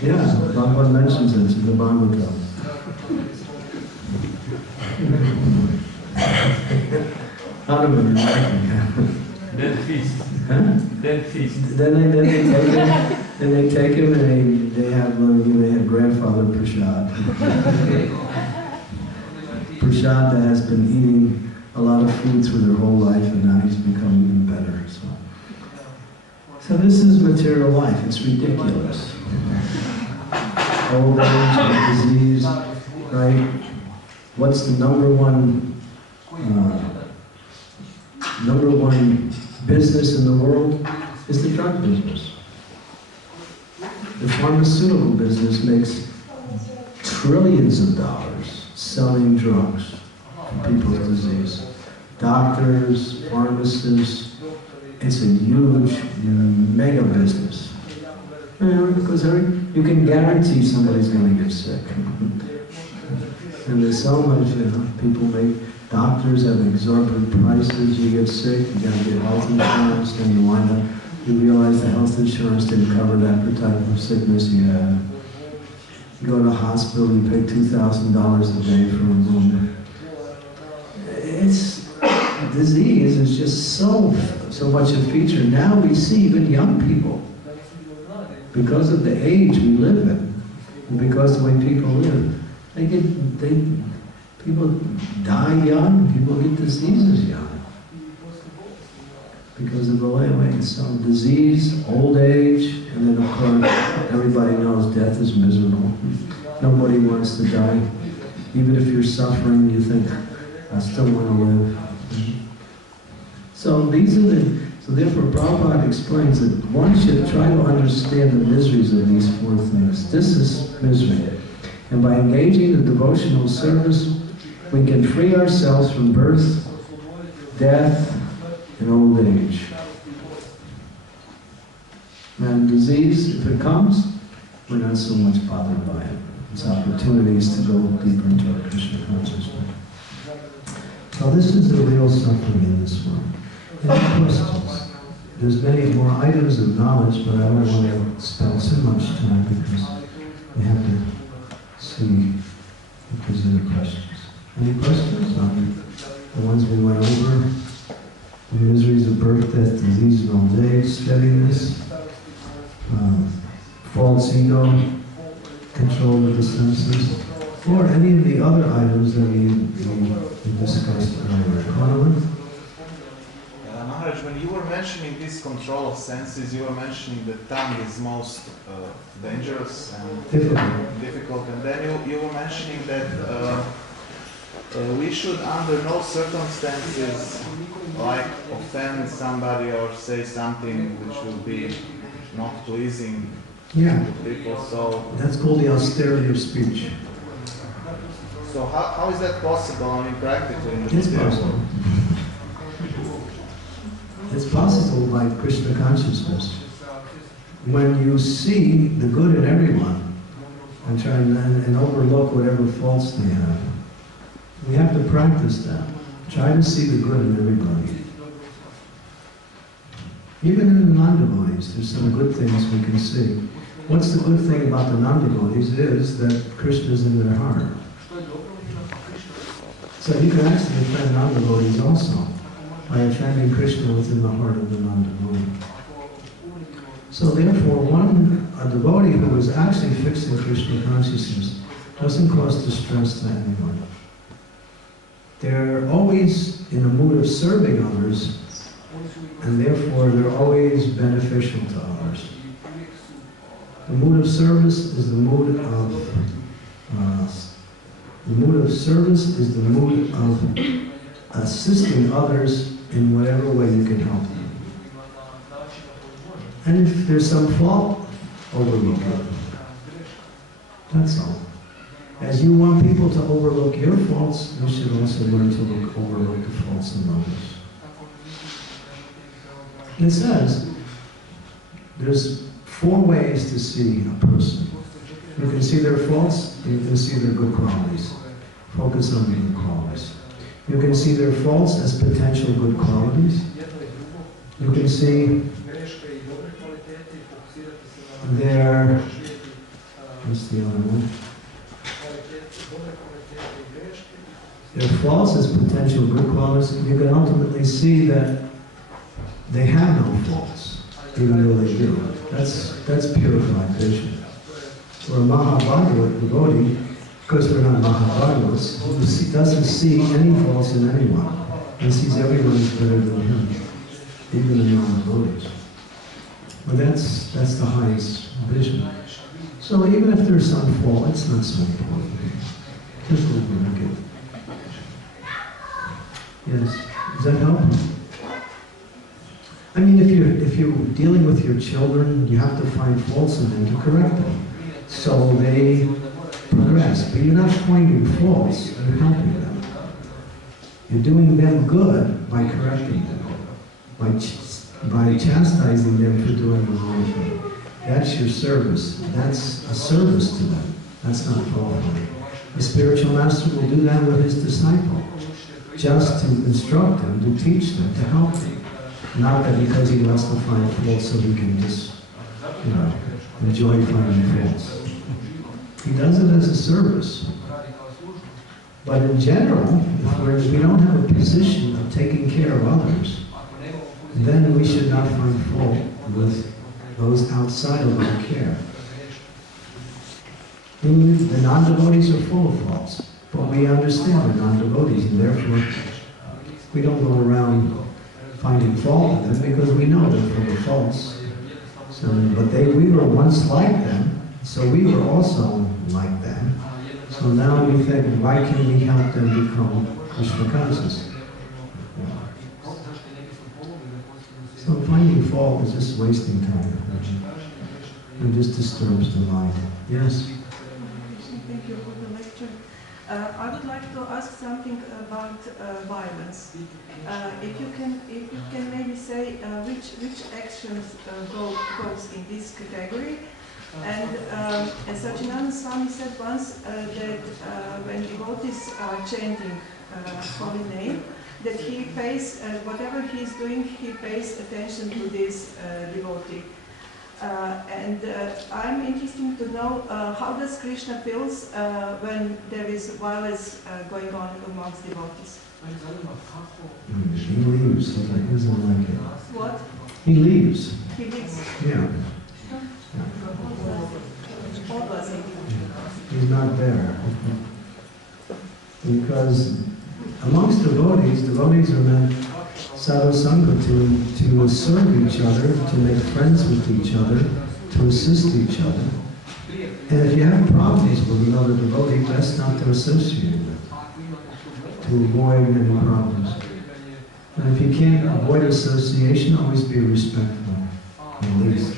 Yeah, Bhagavad mentions it in the Bhagavatam. Hanuman is laughing. Then feast. Huh? Then feast. Then they take him and they have grandfather Prashad. Prashad that has been eating a lot of food through their whole life, and now he's become even better. So this is material life. It's ridiculous. Old age, disease, right? What's the number one business in the world? Is the drug business. The pharmaceutical business makes trillions of dollars selling drugs for people's disease. Doctors, pharmacists, it's a huge, mega business. Because you can guarantee somebody's going to get sick. And there's so much, doctors have exorbitant prices, you get sick, you got to get health insurance, then you realize the health insurance didn't cover that type of sickness you had. You go to the hospital, you pay $2,000 a day for a room. Disease is just so much a feature. Now we see even young people, because of the age we live in, and because of the way people live, people die young, people get diseases young. Because of the way. So disease, old age, and then of course, everybody knows death is miserable. Nobody wants to die. Even if you're suffering, you think, I still want to live. So therefore Prabhupada explains that one should try to understand the miseries of these four things. This is misery. And by engaging in devotional service, we can free ourselves from birth, death, and old age. And disease, if it comes, we're not so much bothered by it. It's opportunities to go deeper into our Krishna consciousness. So this is the real suffering in this world. Any questions? There's many more items of knowledge, but I don't want to spend too much time because we have to see if there's any questions. Any questions on the ones we went over? The miseries of birth, death, disease, and old age, steadiness, false ego, control of the senses, or any of the other items that we discussed earlier. Maharaj, when you were mentioning this control of senses, you were mentioning the tongue is most dangerous and difficult. And then you were mentioning that we should under no circumstances offend somebody or say something which will be not pleasing to people. So that's called the austerity of speech. So how is that possible? I mean, practically in the It's possible. It's possible by Krishna consciousness. When you see the good in everyone and try and overlook whatever faults they have, we have to practice that. Try to see the good in everybody. Even in the non-devotees, there's some good things we can see. What's the good thing about the non-devotees is that Krishna is in their heart. So you can actually offend non-devotees also by offending Krishna within the heart of the non-devotee. So therefore, a devotee who is actually fixed in Krishna consciousness doesn't cause distress to anyone. They're always in a mood of serving others, and therefore they're always beneficial to others. The mood of service is the mood of assisting others in whatever way you can help them. And if there's some fault, overlook it. That's all. As you want people to overlook your faults, you should also learn to overlook the faults of others. It says there's 4 ways to see a person. You can see their faults, and you can see their good qualities. Focus on the good qualities. You can see their faults as potential good qualities. You can see their, what's the other one? Their faults as potential good qualities. You can ultimately see that they have no faults, even though they do. That's purified vision. For a Mahabhagavad devotee, because we're not Mahabhagavats, who doesn't see any faults in anyone, and sees everyone as better than him, even the non-devotees. But that's the highest vision. So even if there's some fault, it's not so important. Just overlook it. Yes. Does that help? I mean, if you're dealing with your children, you have to find faults in them to correct them, so they progress. But you're not finding faults; you're helping them. You're doing them good by correcting them, by chastising them for doing the wrong thing. That's your service. That's a service to them. That's not faulting. The spiritual master will do that with his disciple, just to instruct them, to teach them, to help them. Not that because he wants to find faults so he can just, enjoy finding faults. He does it as a service. But in general, if we don't have a position of taking care of others, then we should not find fault with those outside of our care. The non-devotees are full of faults, but we understand the non-devotees, and therefore we don't go around finding fault in them because we know they're full of faults. So, but we were once like them, so we were also like them. So now we think, why can't we help them become Krishna conscious? So finding fault is just wasting time. It just disturbs the mind. Yes? Thank you for the lecture. I would like to ask something about violence. If you can maybe say which actions goes in this category. And as Sajinananda Swami said once that when devotees are chanting holy name, that he pays whatever he is doing, he pays attention to this devotee. And I'm interested to know how does Krishna feels when there is violence going on amongst devotees? He leaves. He doesn't like it. What? He leaves. He leaves. Yeah. What was he? He's not there. Because amongst devotees are meant sadhu sangha to serve each other, to make friends with each other, to assist each other. And if you have problems with another devotee, best not to associate with, to avoid any problems. And if you can't avoid association, always be respectful, at least.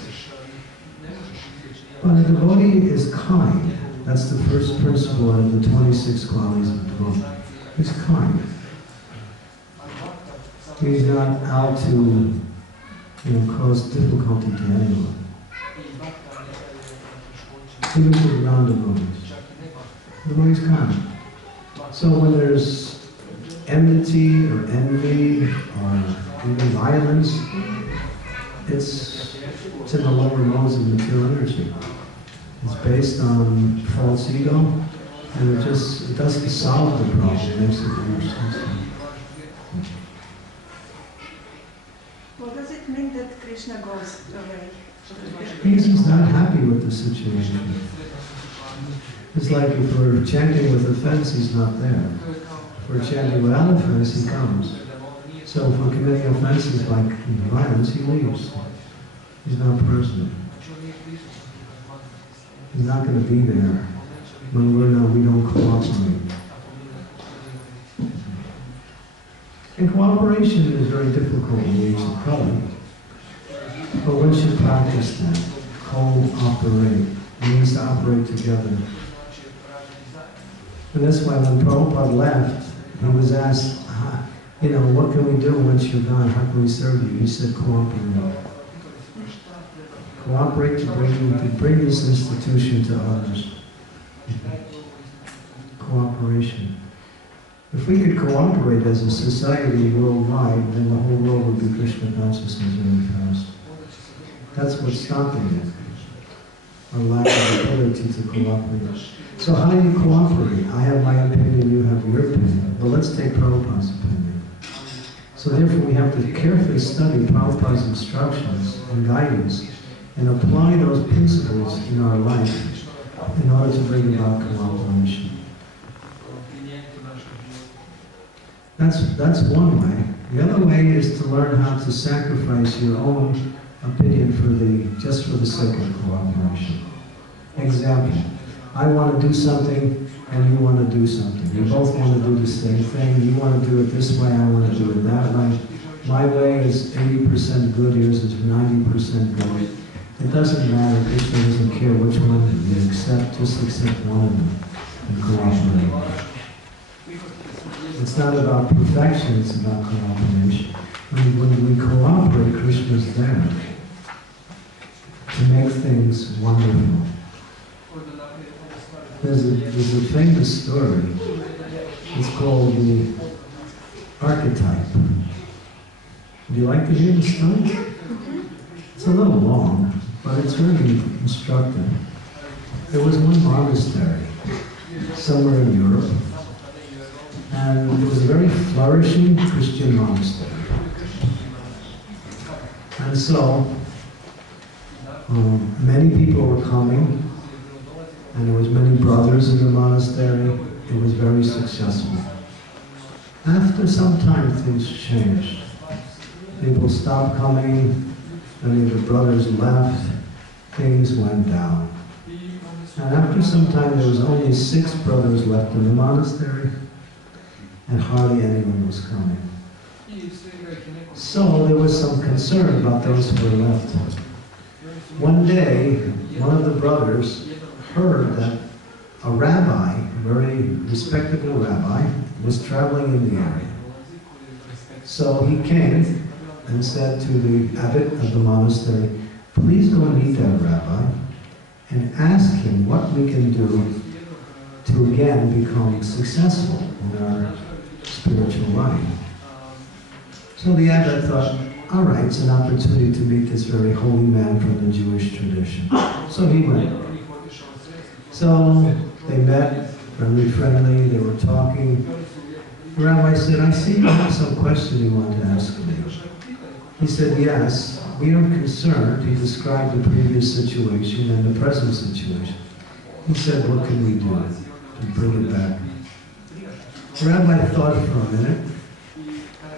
But a devotee is kind. That's the first principle of the 26 qualities of devotee. He's kind. He's not out to cause difficulty to anyone. Even to the non-devotees. The devotees come. So when there's enmity or envy or even violence, it's in the lower modes of material energy. It's based on false ego, and it doesn't solve the problem, it makes it worse. Well, does it mean that Krishna goes away? He's not happy with the situation. It's like if we're chanting with offense, he's not there. If we're chanting without offense, he comes. So if we're committing offenses like violence, he leaves. He's not present. He's not going to be there when we don't cooperate. And cooperation is very difficult when you reach the problem. But one should practice that. Cooperate. It means to operate together. And that's why when Prabhupada left, he was asked, what can we do once you're gone? How can we serve you? He said, cooperate. Cooperate to bring this institution to others. Cooperation. If we could cooperate as a society worldwide, then the whole world would be Krishna consciousness very fast. That's what's stopping it. Our lack of ability to cooperate. So how do you cooperate? I have my opinion, you have your opinion. Well, let's take Prabhupada's opinion. So therefore we have to carefully study Prabhupada's instructions and guidance and apply those principles in our life in order to bring about cooperation. That's one way. The other way is to learn how to sacrifice your own opinion just for the sake of cooperation. Example, I want to do something and you want to do something. We both want to do the same thing. You want to do it this way, I want to do it that way. My way is 80% good, yours is 90% good. It doesn't matter, Krishna doesn't care which one you accept, just accept one of them and cooperate. It's not about perfection, it's about cooperation. When we cooperate, Krishna's there to make things wonderful. There's a famous story. It's called the archetype. Would you like to hear the story? It's a little long, but it's really instructive. There was one monastery somewhere in Europe, and it was a very flourishing Christian monastery. And so, many people were coming, and there was many brothers in the monastery. It was very successful. After some time, things changed. People stopped coming, many of the brothers left, things went down. And after some time, there was only 6 brothers left in the monastery, and hardly anyone was coming. So there was some concern about those who were left. One day, one of the brothers heard that a rabbi, a very respectable rabbi, was traveling in the area. So he came and said to the abbot of the monastery, please go meet that rabbi and ask him what we can do to again become successful in our spiritual life. So the abbot thought, all right, it's an opportunity to meet this very holy man from the Jewish tradition. So he went. So they met, friendly, they were talking. The rabbi said, I see you have some question you want to ask me. He said, yes, we are concerned. He described the previous situation and the present situation. He said, what can we do to bring it back? The rabbi thought for a minute,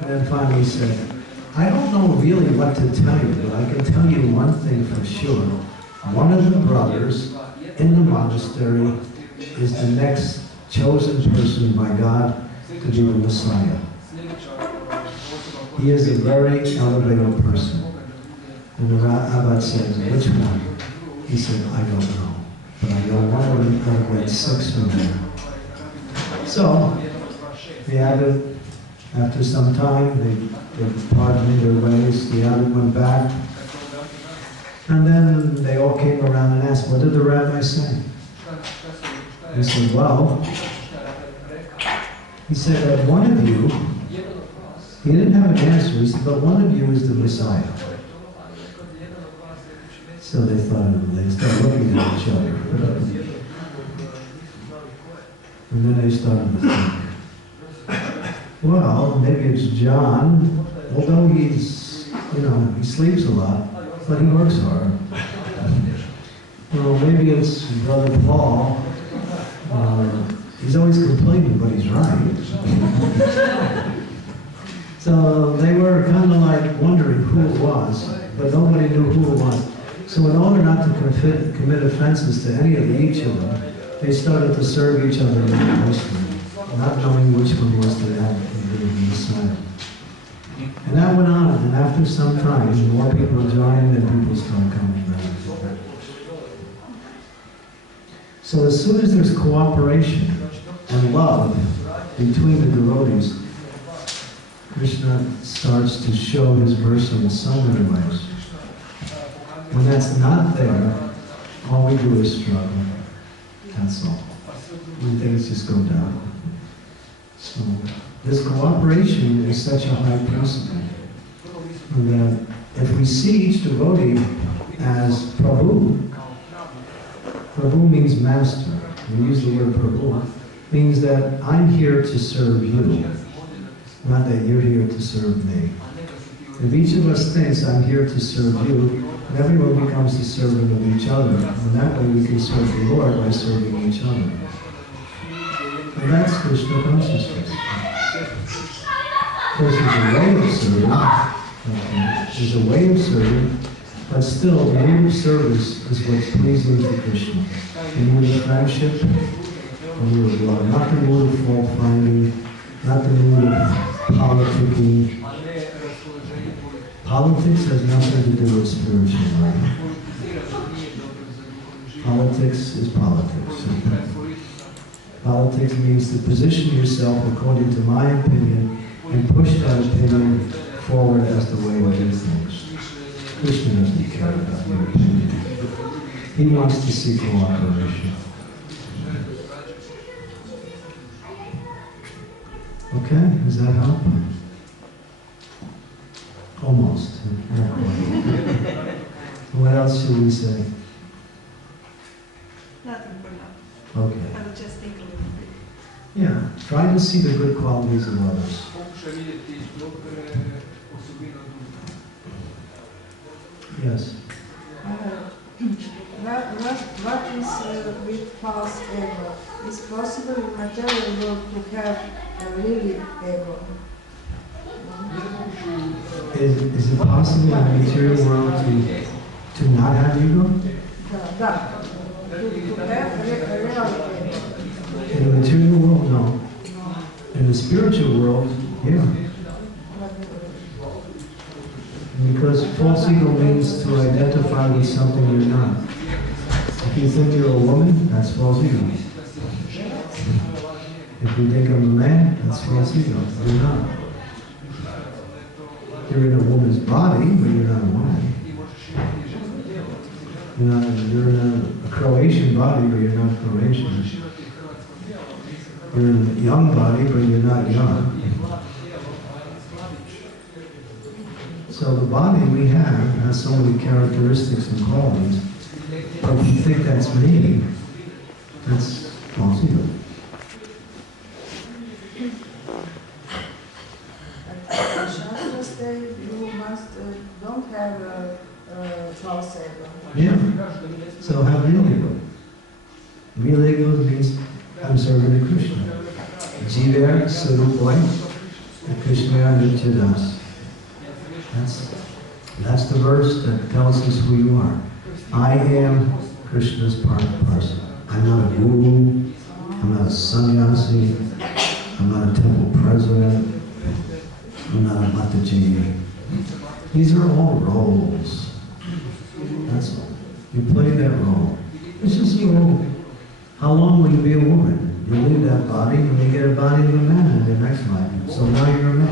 and then finally said, I don't know really what to tell you, but I can tell you one thing for sure. One of the brothers in the monastery is the next chosen person by God to be the Messiah. He is a very elevated person. And the Abbot said, which one? He said, I don't know. But I know one of them out of 6 from there. So, the Abbot After some time, they parted their ways. The other went back. And then they all came around and asked, what did the rabbi say? He said, well, he said that one of you, he didn't have an answer, he said, but one of you is the Messiah. So they thought, they started looking at each other. And then they started to think, well, maybe it's John, although he's, he sleeps a lot, but he works hard. Well, maybe it's Brother Paul. He's always complaining, but he's right. So they were kind of like wondering who it was, but nobody knew who it was. So in order not to commit offenses to any of each of them, they started to serve each other in the restaurant, not knowing which one was the Messiah. And that went on, and after some time, more people joined and people started coming back. So as soon as there's cooperation and love between the devotees, Krishna starts to show his mercy in so many ways. When that's not there, all we do is struggle. That's all. And things just go down. So this cooperation is such a high principle that if we see each devotee as Prabhu, Prabhu means master. We use the word Prabhu. Means that I'm here to serve you, not that you're here to serve me. If each of us thinks I'm here to serve you, everyone becomes the servant of each other. And that way we can serve the Lord by serving each other. And that's Krishna consciousness. Of course, there's a way of serving. There's a way of serving, but still, the mood of service is what's pleasing to Krishna. The mood of friendship, the mood of love, not the mood of fault finding, not the mood of politicking. Politics has nothing to do with spiritual life. Politics is politics. Politics means to position yourself according to my opinion and push that opinion forward as the way to do things. Krishna doesn't care about your opinion. He wants to see cooperation. Okay, does that help? Almost. What else should we say? Nothing for now. Okay. I will just think a little bit. Yeah, try to see the good qualities of others. Yes. What is with false ego? Is possible in material world to have a really ego? Is it possible in the material world to not have ego? Da. To have a real ego. In the material world, no. In the spiritual world, yeah. Because false ego means to identify with something you're not. If you think you're a woman, that's false ego. If you think I'm a man, that's false ego. You're not. You're in a woman's body, but you're not a woman. You're in a Croatian body, but you're not Croatian. You're in a young body, but you're not young. So the body we have has so many characteristics and qualities. But if you think that's me, that's false ego. Shastra say you must don't have a false ego. Yeah. So have real ego. Real ego means I'm serving Krishna. Jiva Sarupoi Krishna Nityadas. That's the verse that tells us who you are. I am Krishna's part and parcel. I'm not a guru. I'm not a sannyasi. I'm not a temple president. I'm not a Mataji. These are all roles. That's all. You play that role. It's just a role. How long will you be a woman? You leave that body and you get a body of a man in your next life. So now you're a man.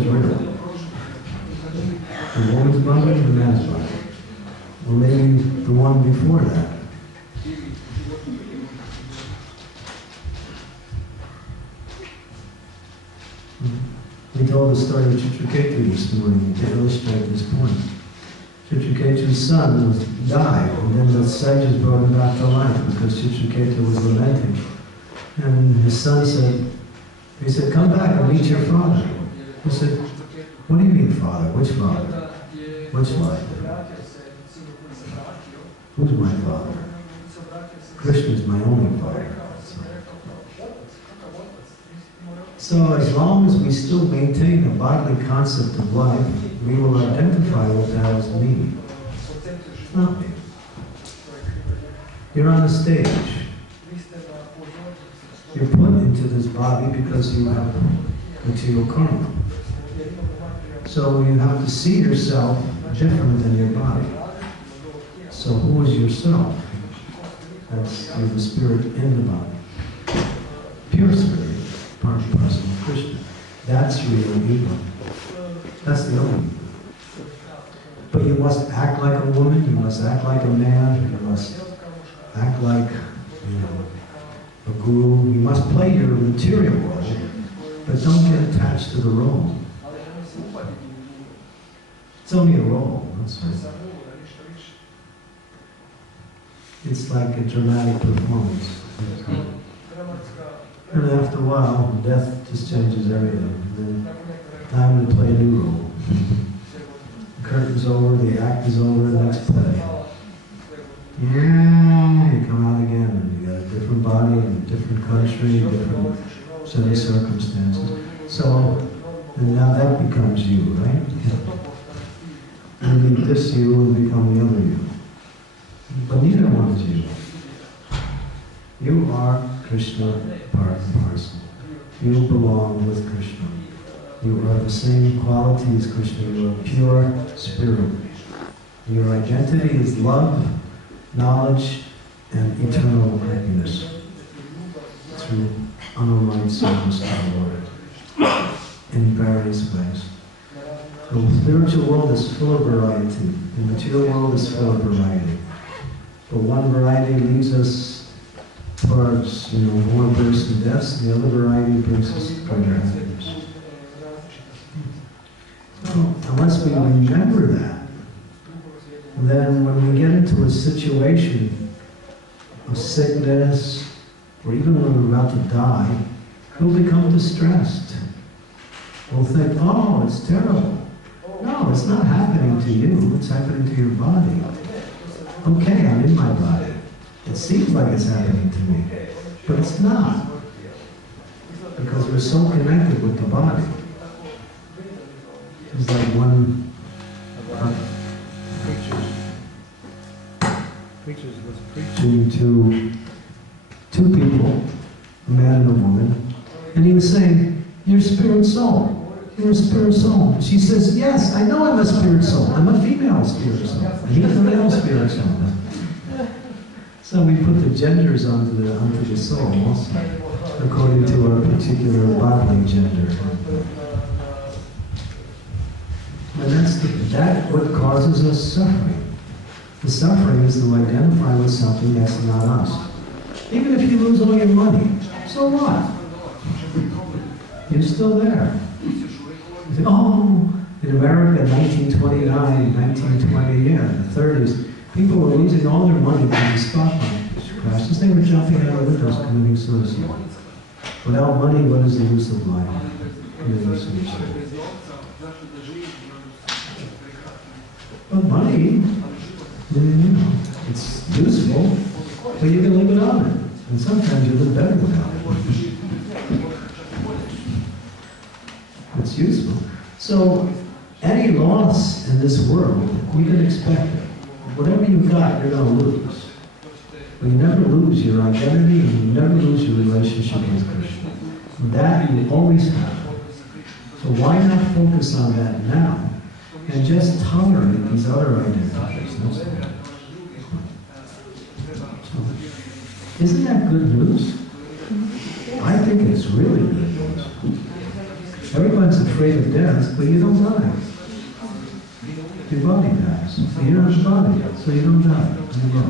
is real? The woman's body or the man's body? Or maybe the one before that? We told the story of Chitraketu this morning to illustrate this point. Chitraketu's son died, and then the sages brought him back to life because Chitraketu was lamenting. And his son said, come back and meet your father. He said, what do you mean, father? Which father? Which father? Who's my father? Krishna is my only father. So as long as we still maintain a bodily concept of life, we will identify what that is me. It's not me. You're on a stage. You're put into this body because you have material karma. So you have to see yourself different than your body. So who is yourself? That's you're the spirit in the body. Pure spirit. Part and parcel of Krishna. That's real ego. That's the only ego. But you must act like a woman, you must act like a man, you must act like, a guru. You must play your material role, but don't get attached to the role. It's only a role, that's right. It's like a dramatic performance. And after a while, death just changes everything. Then time to play a new role. The curtain's over, the act is over, next play. Yeah, you come out again, and you got a different body, and a different country, a different set of circumstances. So, and now that becomes you, right? And this you will become the other you. But neither one is you. You are Krishna, part and parcel. You belong with Krishna. You are the same quality as Krishna. You are pure spirit. Your identity is love, knowledge, and eternal happiness through unalloyed service to the Lord in various ways. The spiritual world is full of variety. The material world is full of variety. But one variety leads us towards, more births and deaths, the other variety brings us to greater happiness. So, unless we remember that, then when we get into a situation of sickness, or even when we're about to die, we'll become distressed. We'll think, oh, it's terrible. No, it's not happening to you, it's happening to your body. Okay, I'm in my body. It seems like it's happening to me, but it's not. Because we're so connected with the body. It's like one preachers was preaching to two people, a man and a woman, and he was saying, you're a spirit soul. You're a spirit soul. She says, yes, I know I'm a spirit soul. I'm a female spirit soul. And he's a male spirit soul. So we put the genders onto the soul also, according to our particular bodily gender. And that's what causes us suffering. The suffering is to identify with something that's not us. Even if you lose all your money, so what? You're still there. You say, oh, in America, 1929, 1920, yeah, in the 30s, people were losing all their money to the stock market crashes. They were jumping out of windows committing suicide. Without money, what is the use of life? But money, it's useful, but you can live without it. And sometimes you live better without it. It's useful. So, any loss in this world, you can expect it. Whatever you got, you're going to lose. But you never lose your identity, and you never lose your relationship with Krishna. That you always have. So why not focus on that now, and just tolerate these other identities? Isn't that good news? I think it's really good news. Everyone's afraid of death, but you don't die. Your body dies. So you're not the body, so you don't die. You go.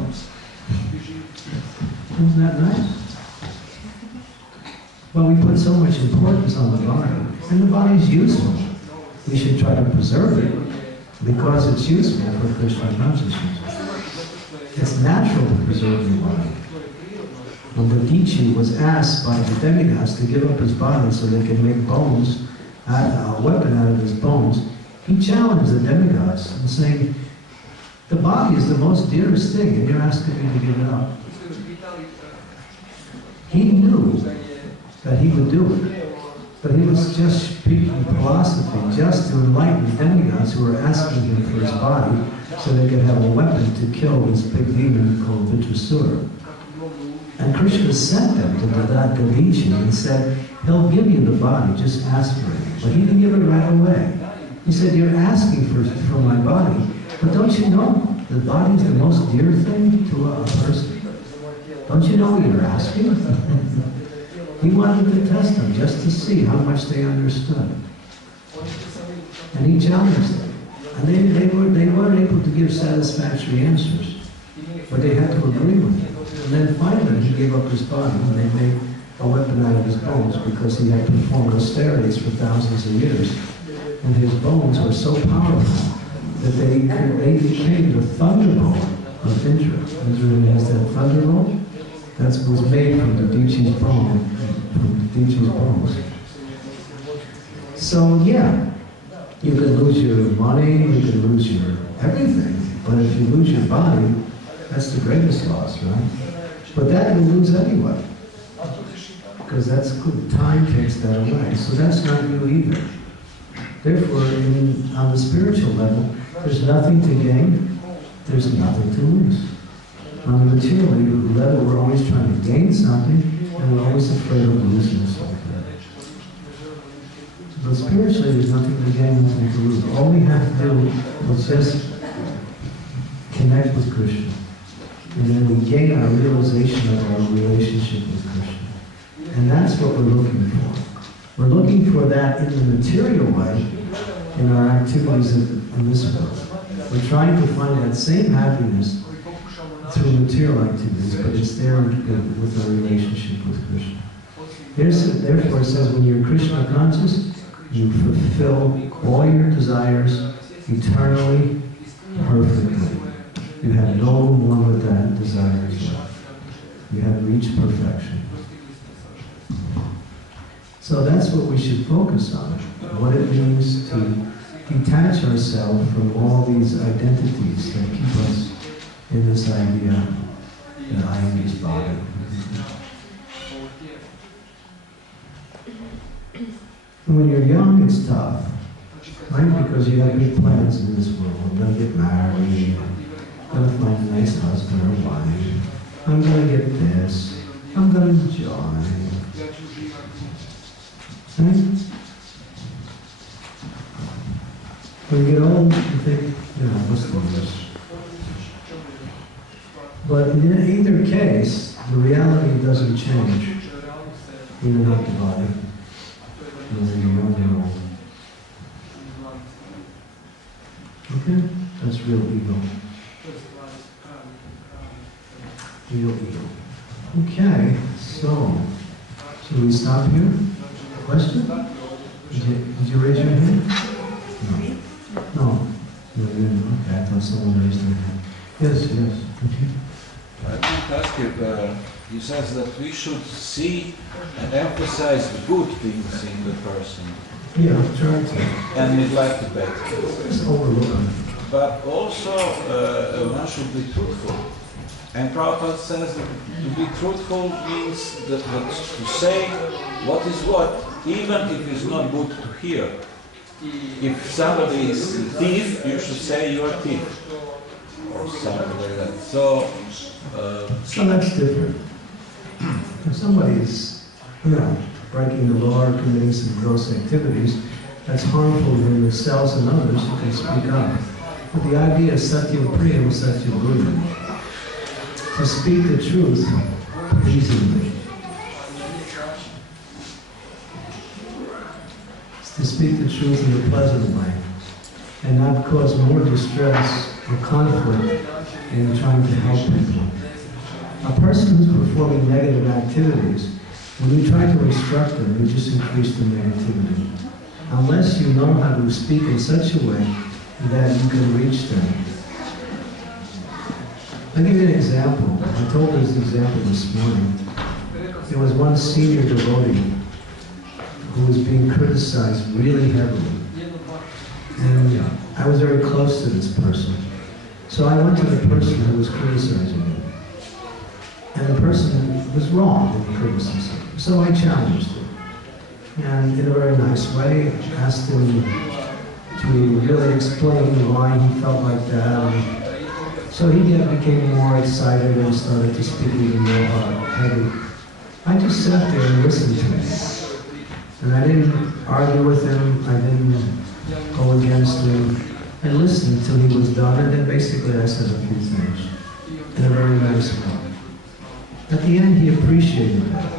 Isn't that nice? Well, we put so much importance on the body, and the body is useful. We should try to preserve it because it's useful for Krishna consciousness. It's natural to preserve the body. When Medici was asked by the demigods to give up his body so they could make bones, a weapon out of his bones, he challenged the demigods and saying, the body is the most dearest thing, and you're asking me to give it up. He knew that he would do it, but he was just speaking philosophy, just to enlighten the demigods who were asking him for his body so they could have a weapon to kill this big demon called Vitrasura. And Krishna sent them to that Medici and said, he'll give you the body, just ask for it. But he didn't give it right away. He said, you're asking for my body, but don't you know the body is the most dear thing to a person? Don't you know what you're asking? He wanted to test them just to see how much they understood. And he challenged them. And they weren't able to give satisfactory answers, but they had to agree with him. And then finally he gave up his body and they made a weapon out of his bones because he had performed austerities for thousands of years. And his bones were so powerful that they became the thunderbolt of Indra. Indra has that thunderbolt. That was made from the Dici's bone, from the Dici's bones. So yeah, you could lose your money, you could lose your everything, but if you lose your body, that's the greatest loss, right? But that you lose anyway, because that's good. Time takes that away, so that's not you either. Therefore, on the spiritual level, there's nothing to gain, there's nothing to lose. On the material level, we're always trying to gain something, and we're always afraid of losing something. But spiritually, there's nothing to gain, nothing to lose. All we have to do is just connect with Krishna. And then we gain our realization of our relationship with Krishna. And that's what we're looking for. We're looking for that in the material way, in our activities in this world. We're trying to find that same happiness through material activities, but it's there with our relationship with Krishna. Therefore it says, when you're Krishna conscious, you fulfill all your desires eternally, perfectly. You have no one with that desires left. You have reached perfection. So that's what we should focus on, what it means to detach ourselves from all these identities that keep us in this idea that I am this body. And when you're young, it's tough, right? Because you have big plans in this world. I'm going to get married, I'm going to find a nice husband or wife, I'm going to get this, I'm going to enjoy. Right? When you get old, you think, what's the use? But in either case, the reality doesn't change. You're not the body. Whether you're young or old. Okay? That's real ego. Real ego. Okay, so should we stop here? Question? Did you raise your hand? No. No, you didn't. Okay, I thought someone raised their hand. Yes. Okay. I want to ask you, he says that we should see and emphasize the good things in the person. Yeah, I'm trying to. And neglect the bad things. Just overlook them. But also, one should be truthful. And Prabhupada says that to be truthful means that to say what is what, even if it's not good to hear. If somebody is a thief, you should say you're a thief. Or something like that. So that's different. If somebody is, breaking the law or committing some gross activities, that's harmful to themselves and others, you can speak up. But the idea is Satyam Priyam, Satyam Guru. To speak the truth pleasingly. It's speak the truth in a pleasant way and not cause more distress or conflict in trying to help people. A person who's performing negative activities, when you try to instruct them, you just increase the negativity. Unless you know how to speak in such a way that you can reach them. I'll give you an example. I told this example this morning. There was one senior devotee who was being criticized really heavily. And I was very close to this person. So I went to the person who was criticizing him. And the person was wrong in the criticism. So I challenged him. And in a very nice way, asked him to really explain why he felt like that. So he became more excited and started to speak even more heavy. I just sat there and listened to him. And I didn't argue with him, I didn't go against him. I listened until he was done, and then basically I said a few things in a very nice way. At the end, he appreciated that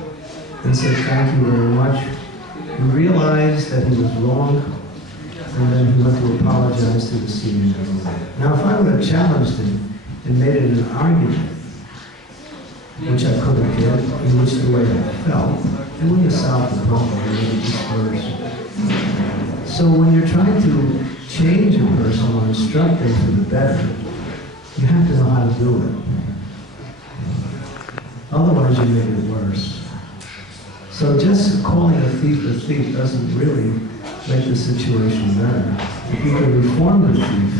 and said, "Thank you very much." He realized that he was wrong, and then he went to apologize to the senior devotee. Now, if I would have challenged him and made it an argument, which I could have did, in which the way I felt, it wouldn't have solved the problem, it would have dispersed. So when you're trying to change a person or instruct them for the better, you have to know how to do it. Otherwise, you make it worse. So just calling a thief doesn't really make the situation better. If you can reform the thief,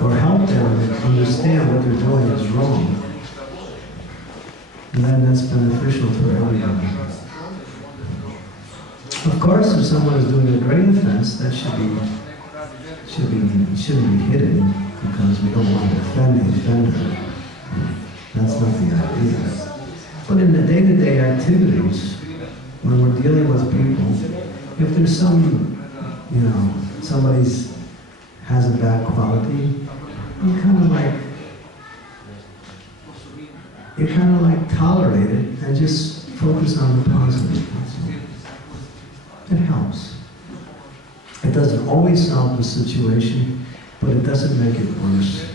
or help them understand what they're doing is wrong, then that's beneficial for everyone. Of course, if someone is doing a great offense, that shouldn't be hidden, because we don't want to offend the offender. That's not the idea. But in the day-to-day activities, when we're dealing with people, if there's somebody has a bad quality, you kind of like tolerate it and just focus on the positive. It helps. It doesn't always solve the situation, but it doesn't make it worse.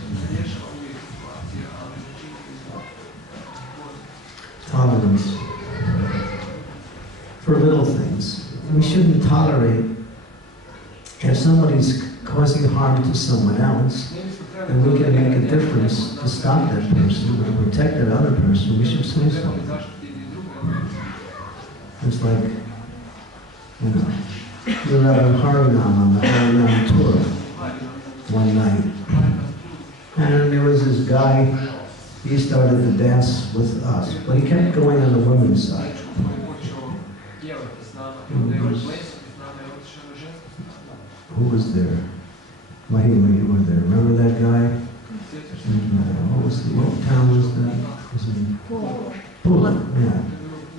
Tolerance. For little things. We shouldn't tolerate if somebody's causing harm to someone else, and we can make a difference to stop that person or protect that other person, we should say so. It's like, we were at a Harinam on the Harinam tour one night, and there was this guy. He started to dance with us, but he kept going on the women's side. Who was there? Mahima, you were there. Remember that guy? What town was that? Pula, yeah.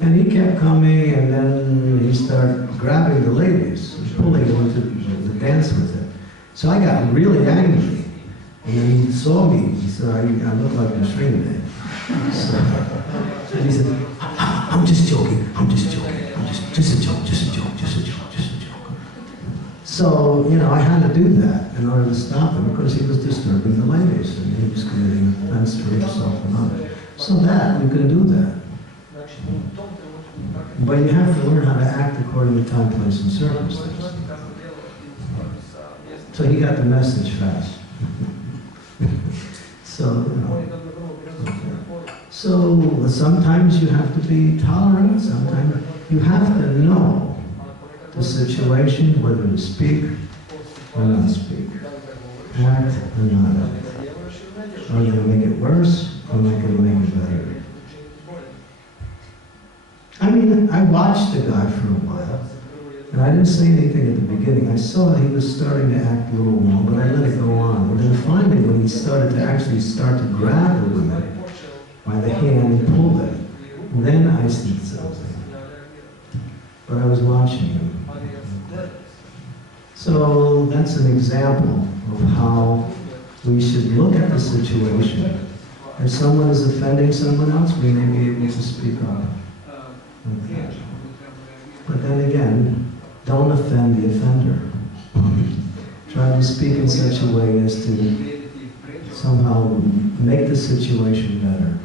And he kept coming, and then he started grabbing the ladies, and pulling them to dance with him. So I got really angry. And then he saw me, he said, I look like a Shrinath. So, and he said, I'm just joking, just a joke. So, I had to do that in order to stop him, because he was disturbing the ladies, and he was committing offense for himself and others. So that, you can do that. But you have to learn how to act according to time, place, and circumstance. So he got the message fast. So sometimes you have to be tolerant, sometimes you have to know the situation, whether to speak or not speak, act or not act. Are you going to make it worse, or am I going to make it better? I mean, I watched the guy for a while, and I didn't say anything at the beginning. I saw that he was starting to act a little wrong, but I let it go on. And then finally, when he started to grab the women by the hand and pull them, then I said something. But I was watching him. So that's an example of how we should look at the situation. If someone is offending someone else, we may be able to speak up. Okay. But then again, don't offend the offender. Try to speak in such a way as to somehow make the situation better.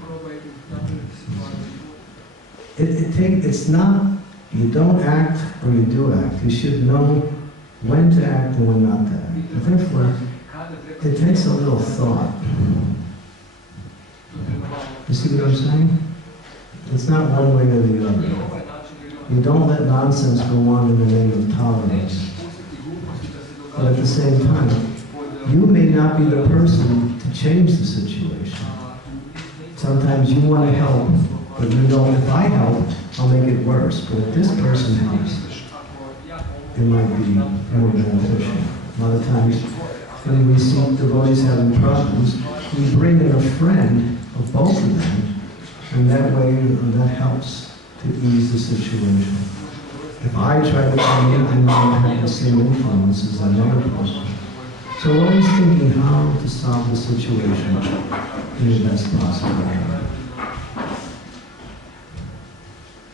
It's not, you don't act or you do act. You should know when to act and when not to act. And therefore, it takes a little thought. You see what I'm saying? It's not one way or the other. You don't let nonsense go on in the name of tolerance. But at the same time, you may not be the person to change the situation. Sometimes you want to help, but you know if I help, I'll make it worse. But if this person helps, it might be more beneficial. A lot of times, when we see devotees having problems, we bring in a friend of both of them, and that way that helps to ease the situation. If I try to come in, I might have the same influence as another person. So always thinking how to solve the situation in the best possible way.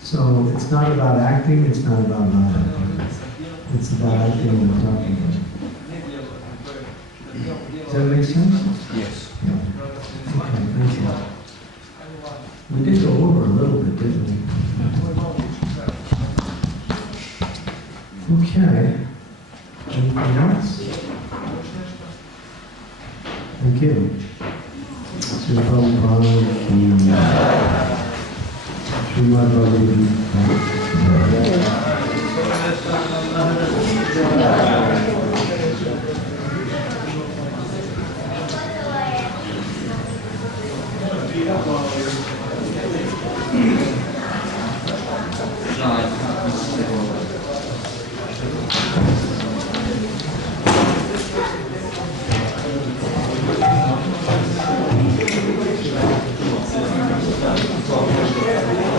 So it's not about acting, it's not about not acting. It's about acting and talking. Does that make sense? Yes. Yeah. Okay, thank you. We did go over a little bit, didn't we? Okay. Anything else? Thank you. Sri Prabhupada ki Srimad Bhagavad Gita.